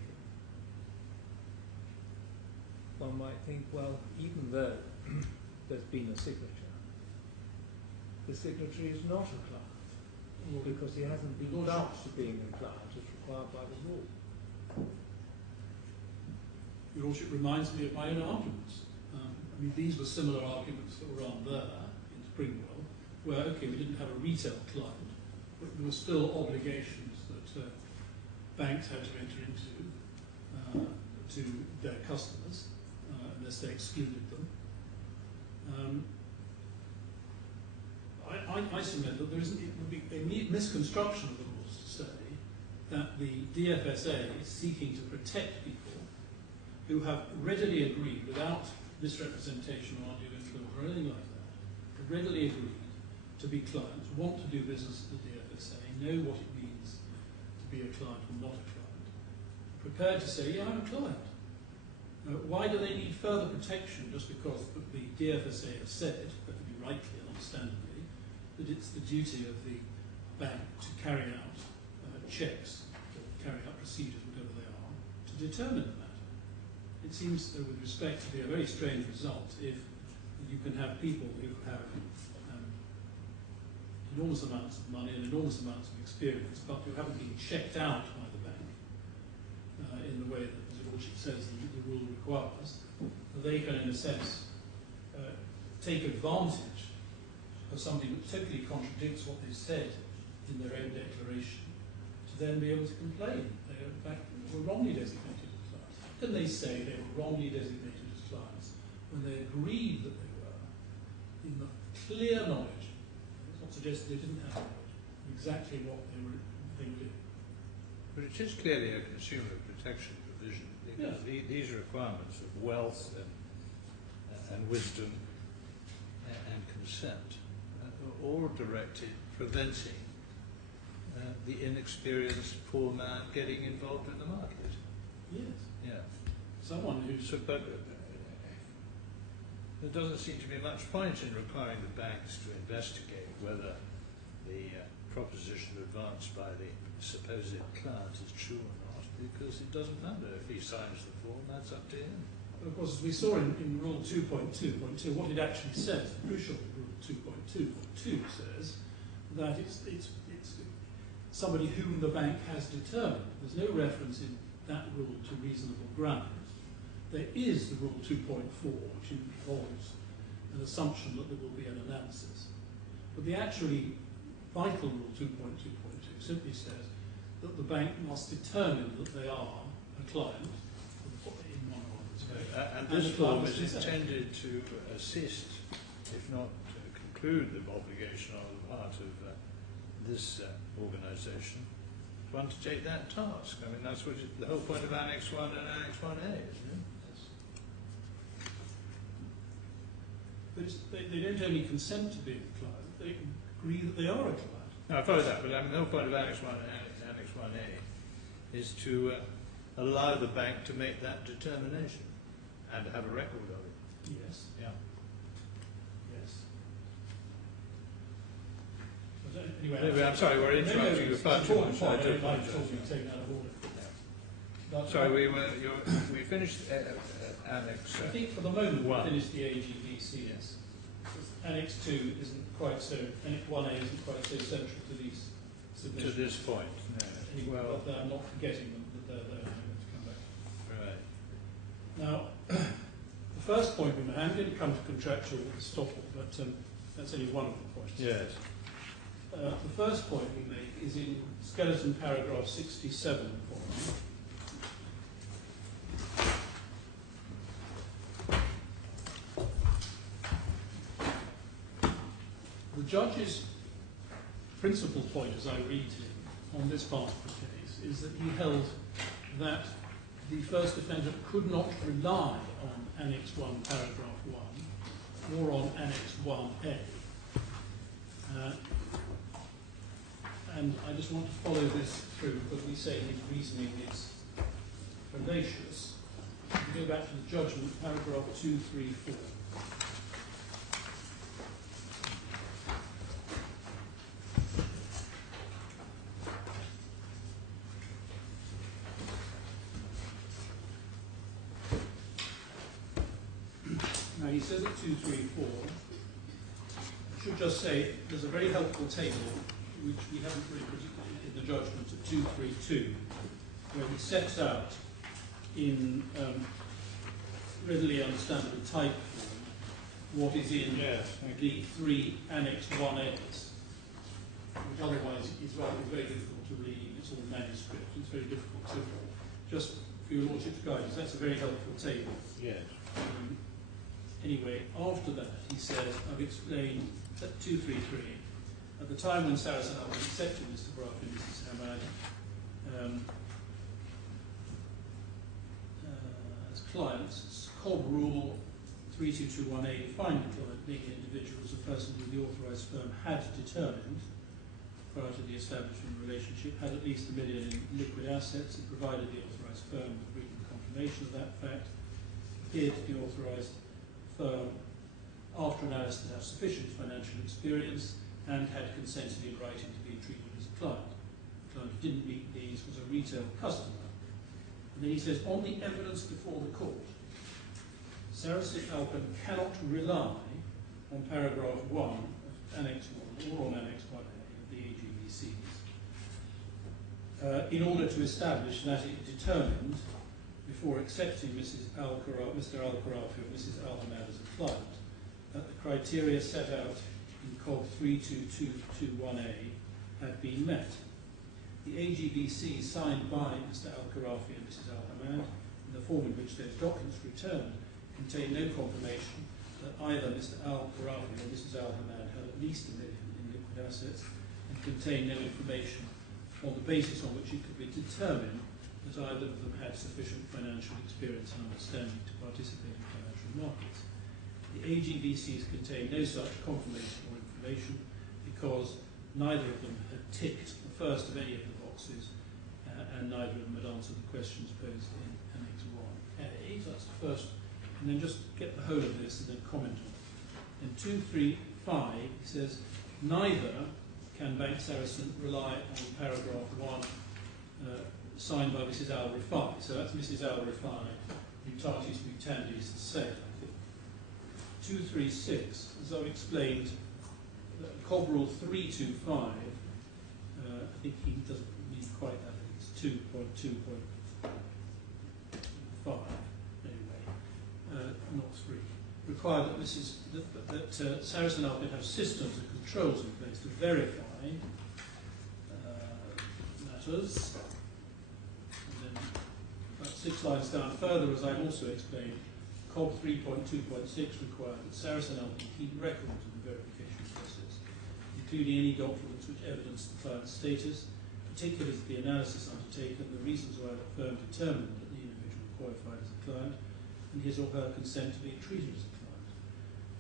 one might think, well, even though there's been a signature, the signatory is not a client, because he hasn't been vouched to being a client as required by the rule. Your Lordship reminds me of my own arguments. I mean, these were similar arguments that were on there in Springwell, where, okay, we didn't have a retail client, but there were still obligations that banks had to enter into to their customers, unless they excluded them. I submit that it would be a misconstruction of the rules to say that the DFSA is seeking to protect people who have readily agreed, without misrepresentation or undue influence or anything like that, have readily agreed to be clients, want to do business at the DFSA, know what it means to be a client or not a client, prepared to say, yeah, I'm a client. Why do they need further protection just because the DFSA has said, perfectly rightly and understandably, that it's the duty of the bank to carry out checks, or carry out procedures, whatever they are, to determine the matter? It seems, with respect, to be a very strange result if you can have people who have enormous amounts of money and enormous amounts of experience, but who haven't been checked out by the bank in the way that, as your Lordship says, the rule requires. They can, in a sense, take advantage of something that totally contradicts what they've said in their own declaration, to then be able to complain. They, in fact, were wrongly designated as clients. Can they say they were wrongly designated as clients when they agreed that they were, in the clear knowledge, it's not suggested they didn't have knowledge, of exactly what they were doing? But it is clearly a consumer protection provision. Yeah. These requirements of wealth and wisdom and consent are all directed preventing the inexperienced poor man getting involved in the market. Yes. Yeah. Someone who's... So, but there doesn't seem to be much point in requiring the banks to investigate whether the proposition advanced by the supposed client is true or not, because it doesn't matter if he signs the form, that's up to him. But of course, as we saw in Rule 2.2.2, what it actually says, the crucial Rule 2.2.2 says that it's somebody whom the bank has determined. There's no reference in that rule to reasonable grounds. There is the Rule 2.4, which involves an assumption that there will be an analysis. But the actually vital Rule 2.2.2 simply says that the bank must determine that they are a client in one or other. And this the client form was is consent. intended to assist, if not to conclude the obligation on the part of this organisation, to undertake that task. I mean, that's what the whole point of Annex 1 and Annex 1A, isn't it? But they don't only consent to being a client, they agree that they are a client. No, I follow that, but I mean, the whole point of Annex 1 and Annex 1A is to allow the bank to make that determination and have a record of it. Yes. Yeah. Yes. Anyway, Anyway, I'm sorry, we're interrupting you far too much. I do don't mind apologise. talking taken out of order. But Sorry, we finished Annex. I think for the moment One. we've finished the AGVC. Yes. Annex 2 isn't quite so, Annex 1A isn't quite so central to these To submissions. this point, no. Anyway, Well, but I'm not forgetting them, that they're there, I'm going to come back. right. Now, the first point we made, I'm going to come to contractual estoppel, but that's only one of the points. Yes. The first point we make is in skeleton paragraph 67 form. The judge's principal point, as I read him, on this part of the case, is that he held that the first defendant could not rely on Annex 1, paragraph 1, or on Annex 1A. And I just want to follow this through, because we say his reasoning is fallacious. We go back to the judgment, paragraph 234. Now he says at 234, I should just say there's a very helpful table which we haven't really put in the judgment at 232, where he sets out in readily understandable type form what is in Yes. the three Annex 1As, which otherwise is very difficult to read. It's all manuscript. It's very difficult to just for your Lordship's guidance. That's a very helpful table. Yes. Anyway, after that, he says, I've explained at 233, at the time when Sarasin-Alpen accepted Mr. Khorafi and Mrs. Hamad as clients, COB Rule 3221A defined the client being an individual as a person who the authorised firm had determined prior to the establishment of the relationship had at least £1 million in liquid assets. It provided the authorised firm with written confirmation of that fact. Appeared to the authorised firm after analysis to have sufficient financial experience and had consented in writing to be treated as a client. The client who didn't meet these was a retail customer. And then he says, on the evidence before the court, Sarasin-Alpen cannot rely on paragraph 1 of Annex 1 or on Annex 1A of the AGVCs in order to establish that it determined before accepting Mr. Al-Khorafi or Mrs. Al-Hamad as a client, that the criteria set out in COB 32221A had been met. The AGVC signed by Mr. Al-Khorafi and Mrs. Al-Hamad, in the form in which those documents returned, contained no confirmation that either Mr. Al-Khorafi or Mrs. Al-Hamad had at least £1 million in liquid assets, and contained no information on the basis on which it could be determined that either of them had sufficient financial experience and understanding to participate in financial markets. The AGVCs contain no such confirmation or information because neither of them had ticked the first of any of the boxes and neither of them had answered the questions posed in Annex 1A. So that's the first. And then just get the whole of this and then comment on it. In 235, he says, neither can Bank Saracen rely on paragraph 1 signed by Mrs. Al-Rifai. So that's Mrs. Al-Rifai, mutatis mutandis said, I think. 236, as I've explained, COB Rule 325, I think he doesn't mean quite that, I think it's 2.2.5, anyway, not 3. Required that Sarasin-Alpen have systems and controls in place to verify matters. And then, 6 lines down further, as I've also explained, COB 3.2.6 requires that Sarasin-Alpen keep records of the verification process, including any documents which evidence the client's status, particularly the analysis undertaken, the reasons why the firm determined that the individual qualified as a client, and his or her consent to be treated as a client.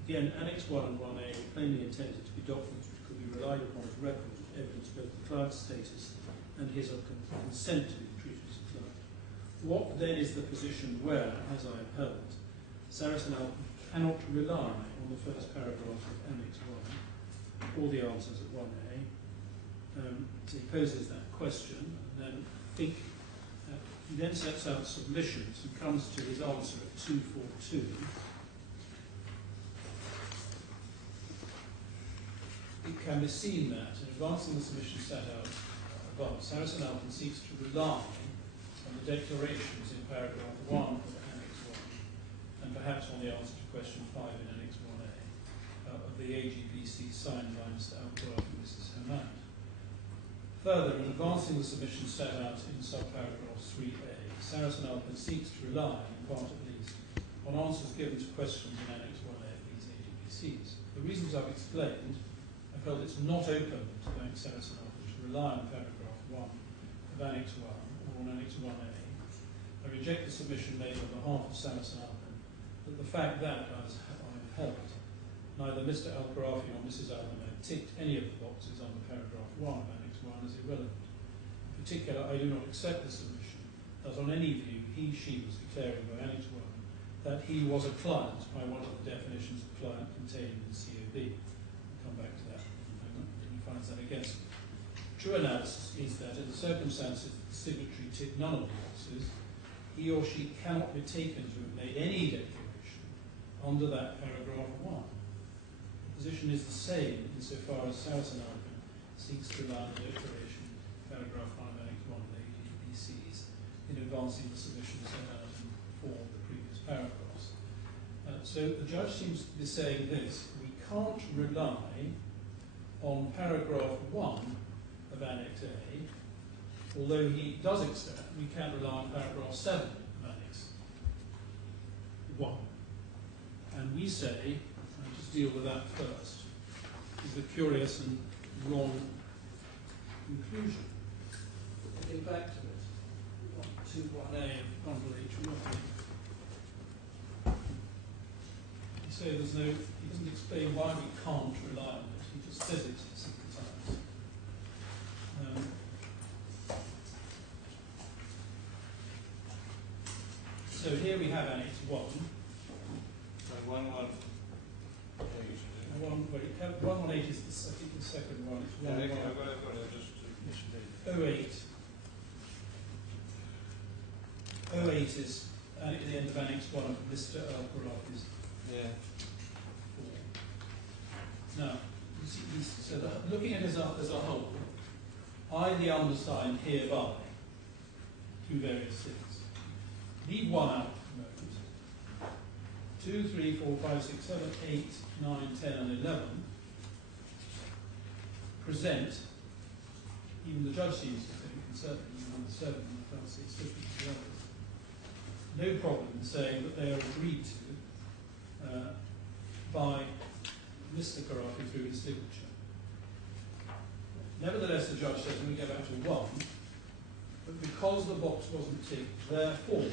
Again, Annex 1 and 1A are plainly intended to be documents which could be relied upon as records which evidence both the client's status and his or her consent to be treated as a client. What then is the position where, as I have held, Sarasin-Alpen cannot rely on the first paragraph of Annex 1 or the answers at 1A? So he poses that question, and then he then sets out submissions and comes to his answer at 242. It can be seen that, in advancing the submission set out above, Sarasin-Alpen seeks to rely on the declarations in paragraph 1 of Annex 1, and perhaps on the answer to question 5 in Annex 1A, of the AGBC signed by Mr. Abdel and Mrs. Hamad. Further, in advancing the submission set out in subparagraph 3A, Sarasin-Alpen seeks to rely, in part at least, on answers given to questions in Annex 1A of these AGBCs. For the reasons I've explained, I felt it's not open to Bank Sarasin-Alpen to rely on paragraph 1 of Annex 1 or on Annex 1A. I reject the submission made on behalf of Sarasin-Alpen that the fact that, as I've held, neither Mr. Al-Khorafi nor Mrs. Al-Hamad ticked any of the boxes under paragraph 1 of Annex 1 as irrelevant. In particular, I do not accept the submission that on any view she was declaring by Annex 1 that he was a client by one of the definitions of client contained in COB. I'll come back to that in a moment, and he finds that against me. True analysis is that in the circumstances that the signatory ticked none of the boxes, he or she cannot be taken to have made any declaration under that paragraph 1. The position is the same insofar as Sarasin-Alpen seeks to rely on the declaration, paragraph 1 of Annex 1 of the AGBCs, in advancing the submission set out in 4 of the previous paragraphs. So the judge seems to be saying this: we can't rely on paragraph 1 of Annex A, although he does accept we can rely on paragraph 7 of Annex 1. And we say, I'll just deal with that first, is a curious and wrong conclusion. We'll get back to it. 1A of Bundle H1. So there's no, he doesn't explain why we can't rely on it, he just says it several times. So here we have Annex 1. So 118. 118 is the, I think the second one. It's 118. I've got it, just 08. 08 is at the end of Annex 1 of Mr. Al-Khorafi's. Yeah. Now, so looking at it as a whole, I, the undersigned, hereby do various things. Leave 1 out at the moment. 2, 3, 4, 5, 6, 7, 8, 9, 10, and 11 present, even the judge seems to think, and certainly number 7, I felt 650 to the others, no problem in saying that they are agreed to by Mr. Khorafi through his signature. Nevertheless, the judge says, when we go back to 1, but because the box wasn't ticked, therefore,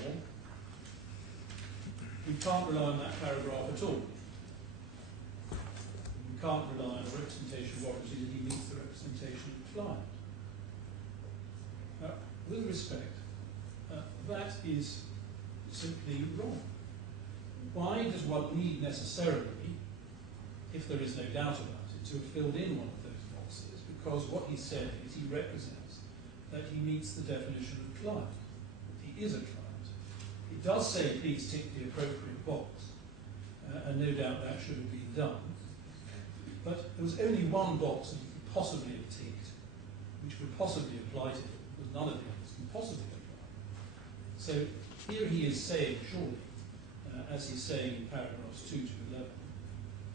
we can't rely on that paragraph at all. We can't rely on a representation warranty that he meets the representation of the client. Now, with respect, that is simply wrong. Why does one need necessarily, if there is no doubt about it, to have filled in one of those boxes? Because what he said is he represents that he meets the definition of client. He is a client. It does say, please tick the appropriate box, and no doubt that should have been done. But there was only one box that he could possibly have ticked, which would possibly apply to him, because none of the others can possibly apply. So here he is saying, surely, as he's saying in paragraphs 2 to 11,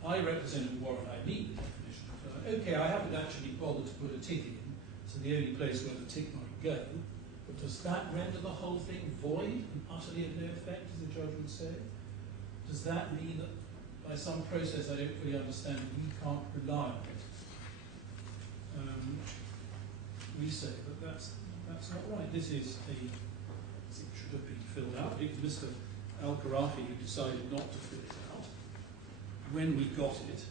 I represent a warrant, I meet the definition of client. Okay, I haven't actually bothered to put a tick in, so the only place where the tick might go, But does that render the whole thing void and utterly of no effect, as the judge would say? Does that mean that by some process I don't fully understand, we can't rely on it? We say that that's not right. This is it should have been filled out. It was Mr. Khorafi who decided not to fill it out. When we got it,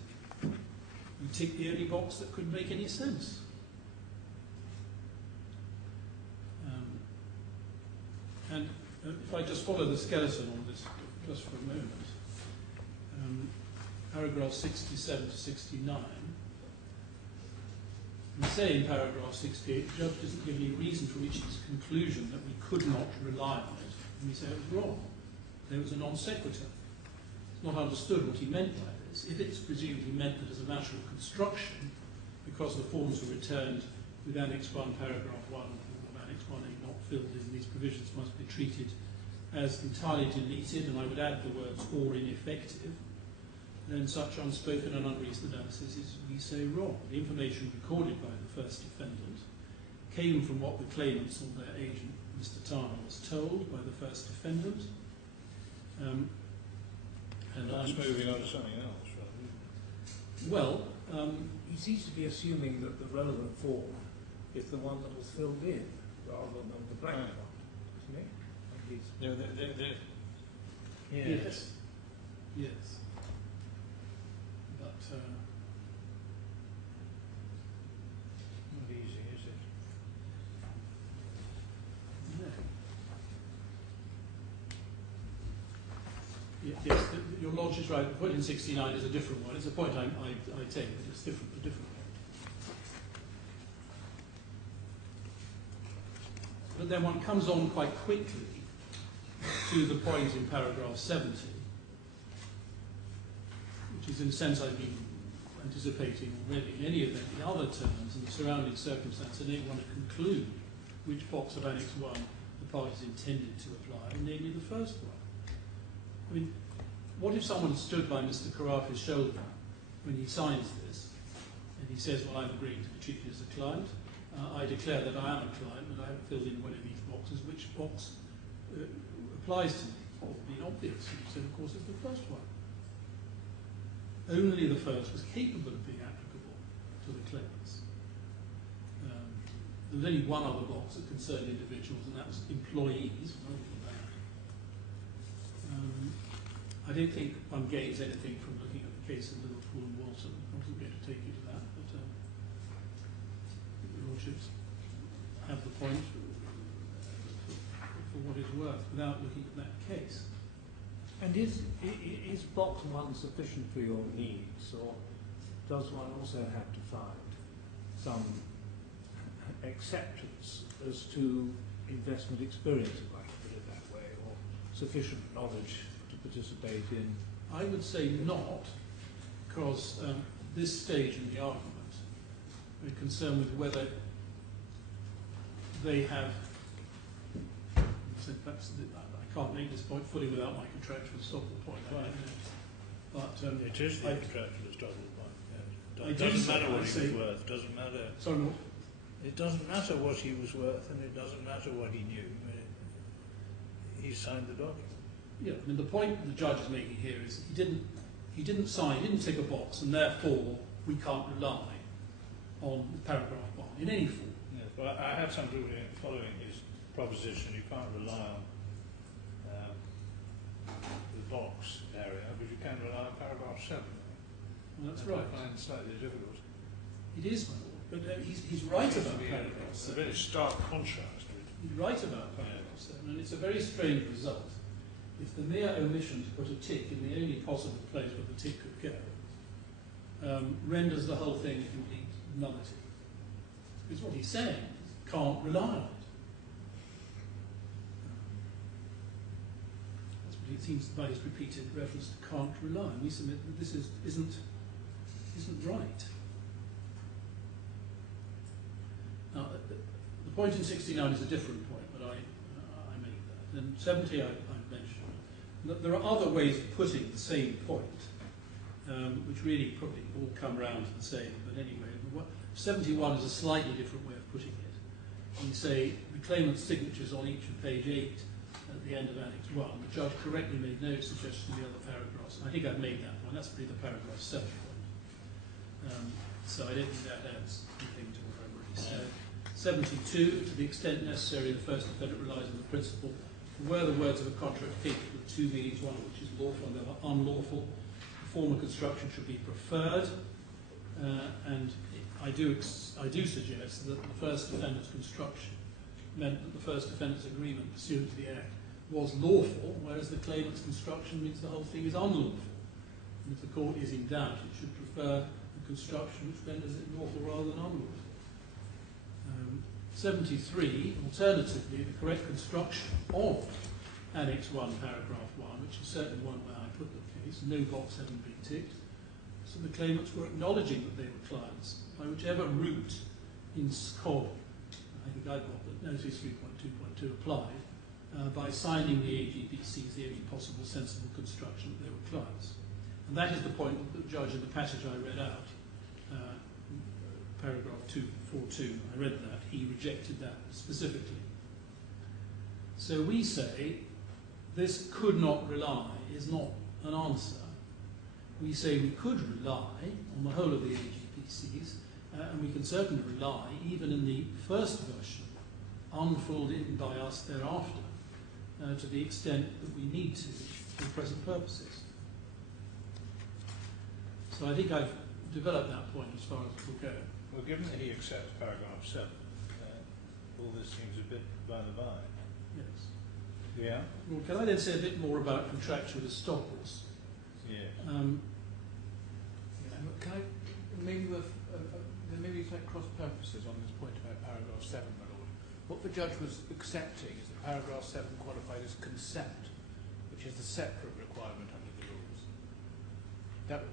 we ticked the only box that could make any sense. And if I just follow the skeleton on this just for a moment, paragraph 67 to 69, we say in paragraph 68, the judge doesn't give any reason for reaching his conclusion that we could not rely on it. And we say it was wrong. There was a non sequitur. It's not understood what he meant by this. If it's presumed he meant that as a matter of construction, because the forms were returned with Annex 1, paragraph 1, of Annex 1A not filled in, these provisions must be treated as entirely deleted, and I would add the words or ineffective, then such unspoken and unreasoned analysis is, we say, wrong. The information recorded by the first defendant came from what the claimants or their agent, Mr. Turner, was told by the first defendant. And that's moving on to something else, right? Well, he seems to be assuming that the relevant form is the one that was filled in, rather than the blank one, isn't he? No, Yes. Yes. But not easy, is it? no. Yes, your Lordship is right. The point in 69 is a different one. It's a point I take, but it's different, a different one. But then one comes on quite quickly to the point in paragraph 70, which is in a sense I've been anticipating already. In any event, the other terms and the surrounding circumstance enable one to conclude which box of Annex 1 the parties intended to apply, namely the first one. I mean, what if someone stood by Mr. Khorafi's shoulder when he signs this, and he says, well, I'm agreeing to be treated as a client. I declare that I am a client, but I haven't filled in one of these boxes. Which box applies to me? It would be obvious. He said, of course, it's the first one. Only the first was capable of being applicable to the claimants. There was only one other box that concerned individuals, and that was employees. Other than that, I don't think one gains anything from looking at the case of Liverpool and Walton. I wasn't going to take you to that, but the Lordships have the point for what it's worth without looking at that case. And is box 1 sufficient for your needs, or does one also have to find some acceptance as to investment experience, if I can put it that way, or sufficient knowledge to participate in? I would say not, because this stage in the argument we're concerned with whether they have. So perhaps I can't make this point fully without my contractual estoppel point. Right. But it is the contractual estoppel point. Yeah. It doesn't matter what he was worth. Doesn't matter. Sorry, what? It doesn't matter what he was worth, and it doesn't matter what he knew. He signed the document. Yeah, I mean the point the judge is making here is he didn't sign, he didn't tick a box, and therefore we can't rely on paragraph 1 in any form. Yes, but I have some trouble following his proposition. You can't rely on the box area, but you can rely on paragraph 7. Well, that's I right. find it slightly difficult. It is, my lord, but he's right about paragraph 7. It's a very stark contrast. He's right about paragraph 7, and it's a very strange result. If the mere omission to put a tick in the only possible place where the tick could go renders the whole thing a complete nullity. Because what he's saying is can't rely on it. That's what it seems by his repeated reference to can't rely. And we submit that this isn't right. Now, the point in 69 is a different point, but I make that. In 70 I mentioned that there are other ways of putting the same point, which really probably all come round to the same, but anyway, 71 is a slightly different way of putting it. we say the claimant's signatures on each of page 8 at the end of Annex 1. The judge correctly made no suggestion in the other paragraphs. I think I've made that one. That's probably the paragraph 7 one. So I don't think that adds anything to what I've already said. 72, to the extent necessary, the first defendant relies on the principle where the words of a contract fit with two meanings, one which is lawful and the other unlawful. The form of construction should be preferred, and I do suggest that the first defendant's construction meant that the first defendant's agreement pursuant to the Act was lawful, whereas the claimant's construction means the whole thing is unlawful. And if the court is in doubt, it should prefer the construction which renders it lawful rather than unlawful. 73, alternatively, the correct construction of Annex 1, paragraph 1, which is certainly one where I put the case, no box having been ticked, so the claimants were acknowledging that they were clients by whichever route in SCOB, I think I've got that notice 3.2.2 applied, by signing the AGPC as the only possible sensible construction that they were clients. And that is the point that the judge in the passage I read out, paragraph 242, I read that, he rejected that specifically. So we say this could not rely is not an answer. We say we could rely on the whole of the AGPCs, and we can certainly rely, even in the first version, unfolded by us thereafter, to the extent that we need to for present purposes. So I think I've developed that point as far as it will go. Well, given that he accepts paragraph 7, all this seems a bit by the by. Yes. Yeah? Well, can I then say a bit more about contractual estoppels? Yeah. Can I, maybe there may be slight cross purposes on this point about paragraph 7, my lord. What the judge was accepting is that paragraph 7 qualified as consent, which is the separate requirement under the rules. That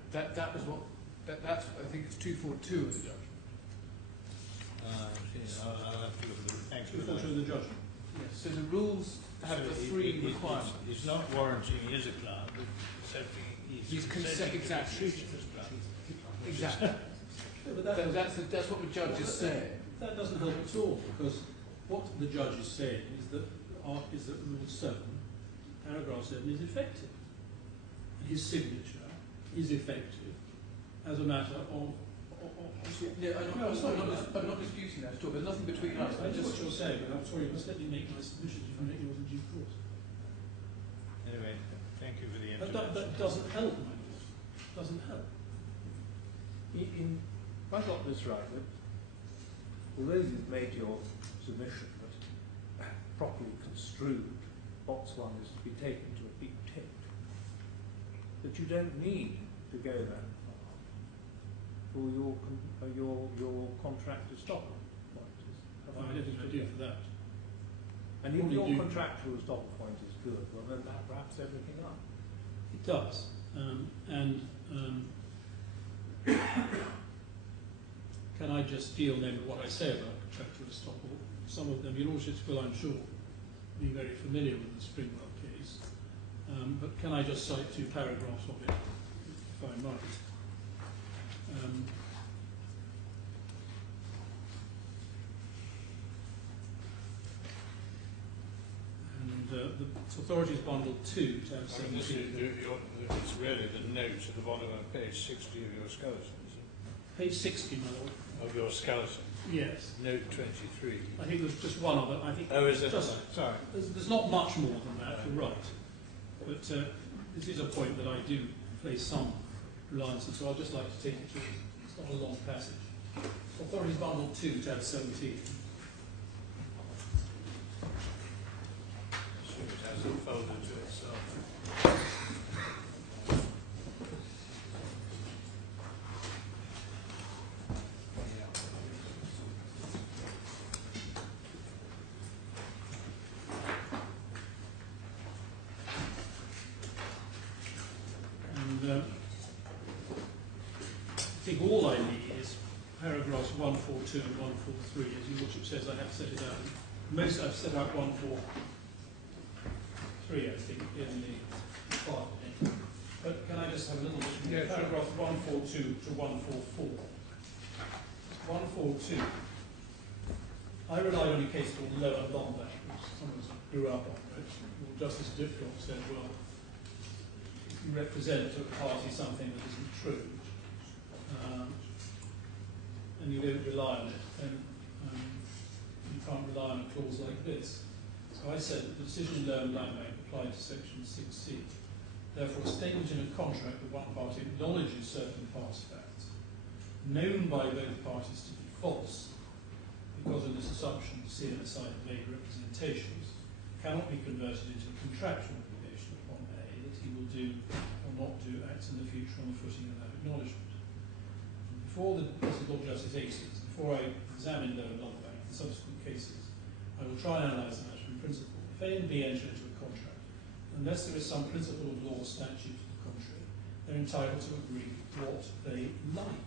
was what, that's, I think it's 242 of the judgment. I'll have to look at the thanks for that. 242 of the judgment. Yes. So the rules have the three requirements. He's not warranting he is a client, but accepting He's consent, exactly. Exactly. Yeah, but That's what the judge is saying. That doesn't help at all, because what the judge is saying is that Rule 7, paragraph 7, is effective. And his signature is effective as a matter of... Yeah, I'm not disputing that at all. There's nothing between us. I just what you're saying, but I'm sorry, you must let me make my submission if you make yours in due course. Anyway, thank you for the That doesn't help, my lord. Doesn't help. If I got this right, that although you've made your submission that properly construed, box 1 is to be taken to a big tick, that you don't need to go that far for your contract estoppel point. I don't think I do for that. And if your contractual estoppel point is good, well then that wraps everything up. It does. Can I just deal then with what I say about contractual estoppel? Some of them, your lordships will, I'm sure, be very familiar with the Springwell case. But can I just cite 2 paragraphs of it, if I might? The Authorities Bundle 2, tab 17. It's really the note at the bottom of page 60 of your skeleton, isn't it? Page 60, my lord. Of your skeleton? Yes. Note 23. I think there's just one other. I think is it? Sorry. There's not much more than that, you're right. But this is a point that I do place some reliance on, so I'd just like to take you through it. It's not a long passage. Authorities Bundle 2, tab 17. It has a folder to itself. And I think all I need is paragraphs 142 and 143. As your lordship says, I have set it out. Most I've set out 143, I think, in the file. But can I just have a little bit? Yeah, paragraph 142 to 144. 142. I relied on a case called Low and Lombard, which some of us grew up on, which Justice Diplock said, well, if you represent to a party something that isn't true, and you don't rely on it, then you can't rely on a clause like this. So I said that the decision in Low and Lombard applied to section 6C. Therefore, a statement in a contract with one party acknowledges certain past facts, known by both parties to be false, because of this assumption CNSI have made representations, cannot be converted into a contractual obligation upon A that he will do or not do acts in the future on the footing of that acknowledgement. Before this is Lord Justice 80s, before I examine Low and Lombard and subsequent cases, I will try and analyse the matter in principle. If A and B enter into a contract, unless there is some principle of law or statute to the contrary, they're entitled to agree what they like.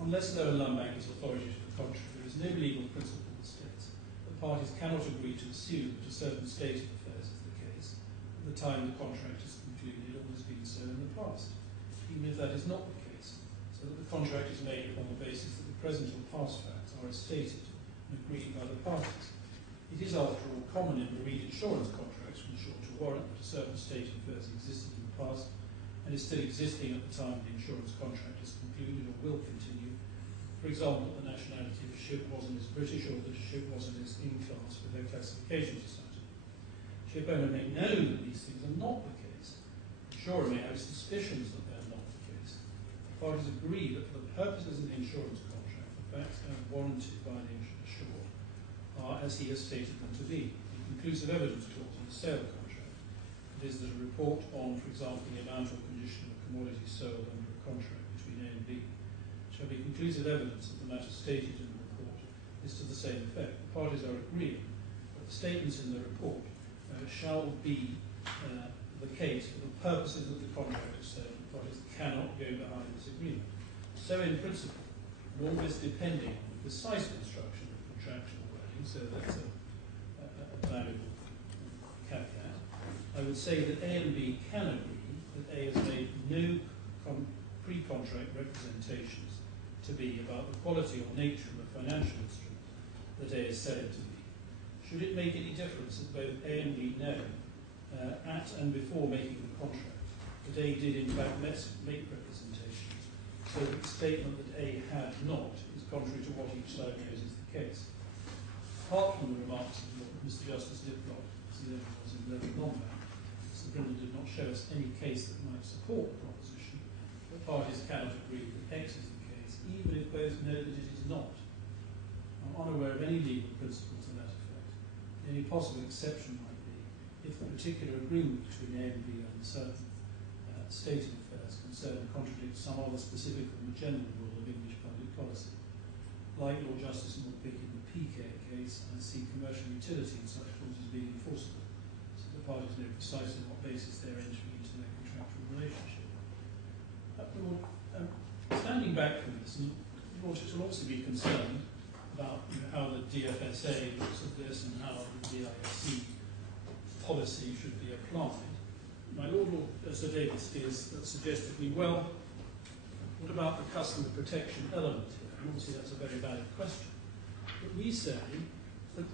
Unless Low and Lombard is authority to the contrary, there is no legal principle that states that parties cannot agree to assume that a certain state of affairs is the case at the time the contract is concluded or has been so in the past, even if that is not the case, so that the contract is made upon the basis that the present or past facts are as stated and agreed by the parties. It is, after all, common in marine insurance contracts for insured to warrant that a certain state of affairs existed in the past and is still existing at the time the insurance contract is concluded or will continue. For example, the nationality of a ship wasn't as British or that a ship wasn't as in-class with their classification society. Ship owner may know that these things are not the case. Insurer may have suspicions that they're not the case. The parties agree that for the purposes of the insurance contract, the facts warranted by the insured are as he has stated them to be. The conclusive evidence clause in the sale contract, it is that a report on, for example, the amount or condition of commodity sold under a contract between A and B shall be conclusive evidence that the matter stated in the report is to the same effect. The parties are agreeing that the statements in the report shall be the case for the purposes of the contract of sale. The parties cannot go behind this agreement. So in principle, and all this depending on the precise construction of contractual wording, so that's a valuable caveat, I would say that A and B can agree that A has made no pre-contract representations to B about the quality or nature of the financial instrument that A is selling to B. Should it make any difference that both A and B know at and before making the contract that A did in fact make representations, so that the statement that A had not is contrary to what each side knows is the case? Apart from the remarks of Mr. Justice Diplock, as there was in Low and Lombard, Mr. Brindle did not show us any case that might support the proposition that parties cannot agree that X is the case, even if both know that it is not. I'm unaware of any legal principle to that effect. The only possible exception might be if the particular agreement between A and B on certain state of affairs concern contradicts some other specific or general rule of English public policy. Like Lord Justice Morpick in the PK case, I see commercial utility in such clauses being enforceable, so the parties know precisely what basis they're entering into their contractual relationship. Standing back from this, and Lord will also be concerned about how the DFSA looks at this and how the DISC policy should be applied. My Lord Sir David Steers suggested to me, well, what about the customer protection element here? And obviously that's a very valid question. But we say that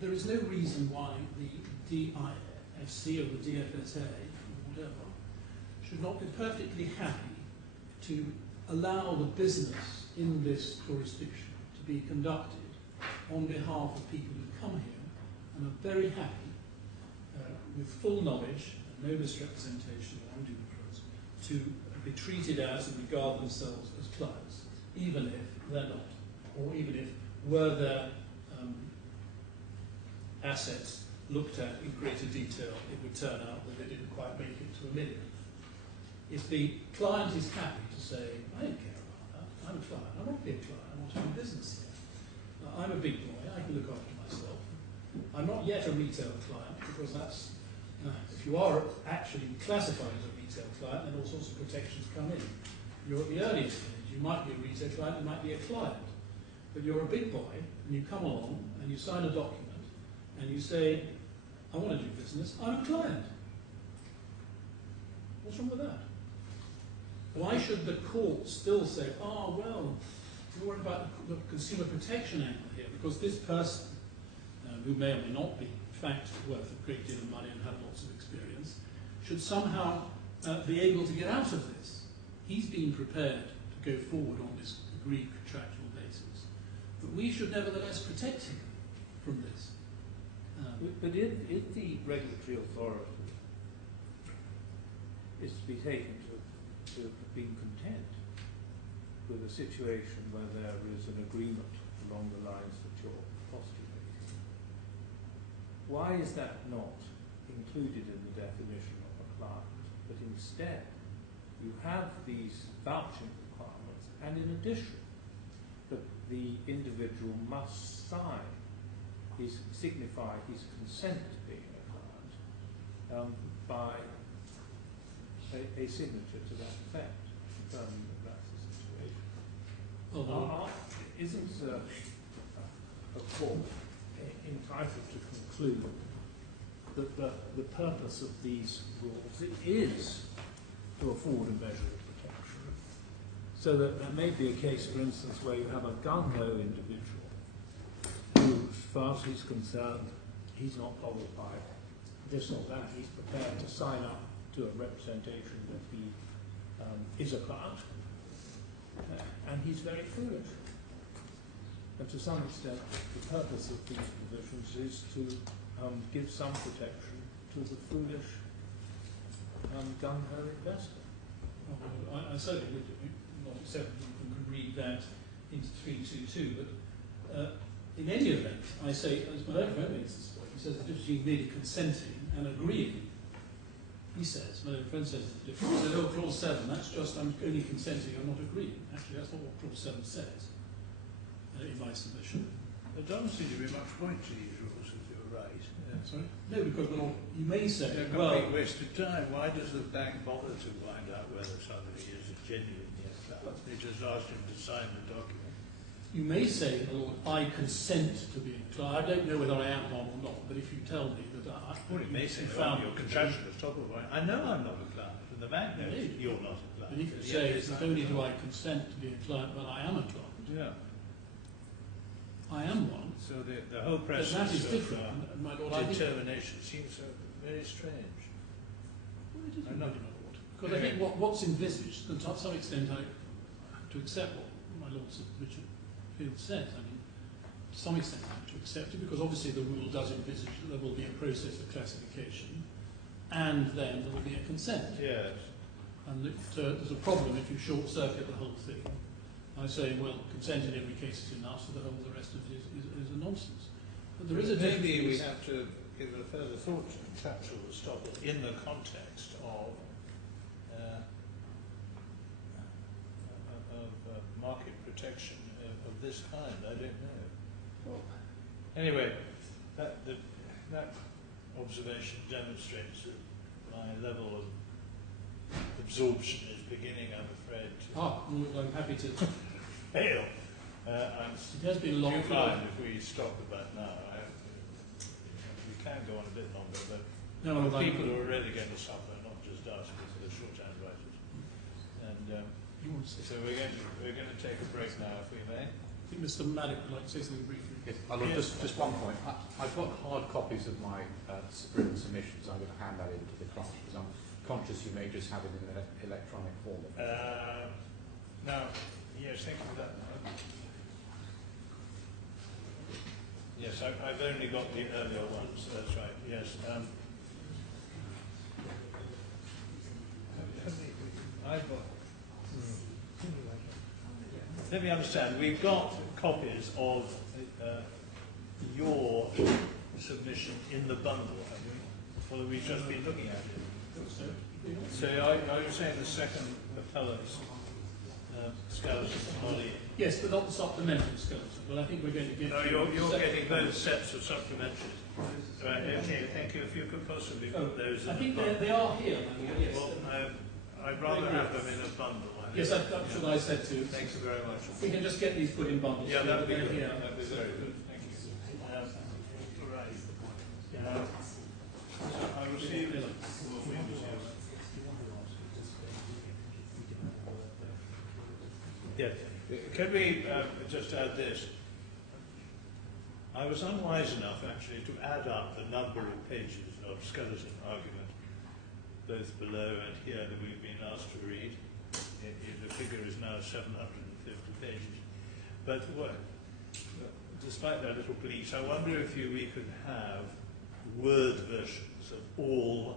there is no reason why the DIFC or the DFSA, or whatever, should not be perfectly happy to allow the business in this jurisdiction to be conducted on behalf of people who come here and are very happy, with full knowledge and no misrepresentation or undue influence, to be treated as and regard themselves as clients, even if they're not, or even if were their assets looked at in greater detail, it would turn out that they didn't quite make it to $1 million. If the client is happy to say, I don't care about that, I'm a client, I want to be a client, I want to do business here. I'm a big boy, I can look after myself. I'm not yet a retail client, because that's, if you are actually classified as a retail client, then all sorts of protections come in. You're at the earliest stage, you might be a retail client, you might be a client. But you're a big boy, and you come along, and you sign a document, and you say, I want to do business, I'm a client. What's wrong with that? Why should the court still say, oh, well, We're worried about the consumer protection angle here, because this person, who may or may not be, in fact, worth a great deal of money and have lots of experience, should somehow be able to get out of this. He's been prepared to go forward on this agreed contractual basis, but we should nevertheless protect him from this. But if the regulatory authority is to be taken to have been content with a situation where there is an agreement along the lines that you're postulating, why is that not included in the definition of a client? But instead, you have these vouching requirements, and in addition, that the individual must signify his consent to being a client by a signature to that effect, confirming that that's the situation. Isn't a court entitled to conclude that the purpose of these rules is to afford a measure of protection? So that there may be a case, for instance, where you have a gung-ho individual who, as far as he's concerned, he's not bothered by this or that. He's prepared to sign up to a representation that he is a client, and he's very foolish. And to some extent, the purpose of these provisions is to give some protection to the foolish gung-ho investor. I certainly would not accept that you can read that into 322, but in any event, I say, as my own friend makes this point, he says the difference between merely consenting and agreeing. He says, my own friend says the difference. He says, oh, clause 7, that's just I'm only consenting, I'm not agreeing. Actually, that's not what clause 7 says in my submission. There doesn't seem to be much point to these rules, if you're right. Sorry? No, because you may say, They're a complete waste of time. Why does the bank bother to find out whether somebody is genuinely a client? They just ask him to sign the document. you may say, Lord, I consent to being a client. I don't know whether I am one or not, but if you tell me that well, it may say found your contraction is top of mind. I know I'm not a client, and the bank knows you're not a client. But if you say, it's not only do I consent to be a client, but I am a client. Yeah. I am one. So the whole But process that is of different, my Lord. determination seems very strange. Well, it is I'm not my Lord. Because I think what's envisaged, and to some extent I have to accept what my Lord Richard Field says. I mean, to some extent I have to accept it, because obviously the rule does envisage that there will be a process of classification, and then there will be a consent. Yes. And there's a problem if you short-circuit the whole thing by saying, well, consent in every case is enough, so the rest of it is a nonsense. But there is a maybe we have to give a further thought to contractual estoppel in the context of market protection of this kind. I don't know. Well, anyway, that observation demonstrates that my level of absorption is beginning, I'm afraid, to I'm happy to fail. It has been a long time if we stop about now. We can go on a bit longer, but people are already going to suffer, not just us, because of the short-hand writers. And so we're going to take a break now, if we may. I think Mr. Maddock would like to say something briefly. Yes, just one point. I've got hard copies of my written submissions. I'm going to hand that in to the class because I'm conscious you may just have it in an electronic form. Now, yes, thank you for that. Yes, I've only got the earlier ones. That's right. Yes. I've got. Let me understand. We've got copies of your submission in the bundle, have we? Or have we just been looking at it? So are you saying the second appellant's skeleton body? Yes, but not the supplementary skeleton. Well, I think we're going to get. No, you're getting both sets of supplementaries. Right. Okay. Thank you. If you could possibly put those. I think they are here. Yes. Well, I'd rather have them in a bundle. Yes, that's what I said too. Thank you very much. If we can just get these put in bundles. Yeah, that would be good. Here. That would be very good. Thank you. Right. I will see you later. Yes. Can we just add this? I was unwise enough actually to add up the number of pages of skeleton argument, both below and here, that we've been asked to read. The figure is now 750 pages. But despite that little bleat, I wonder if we could have word versions of all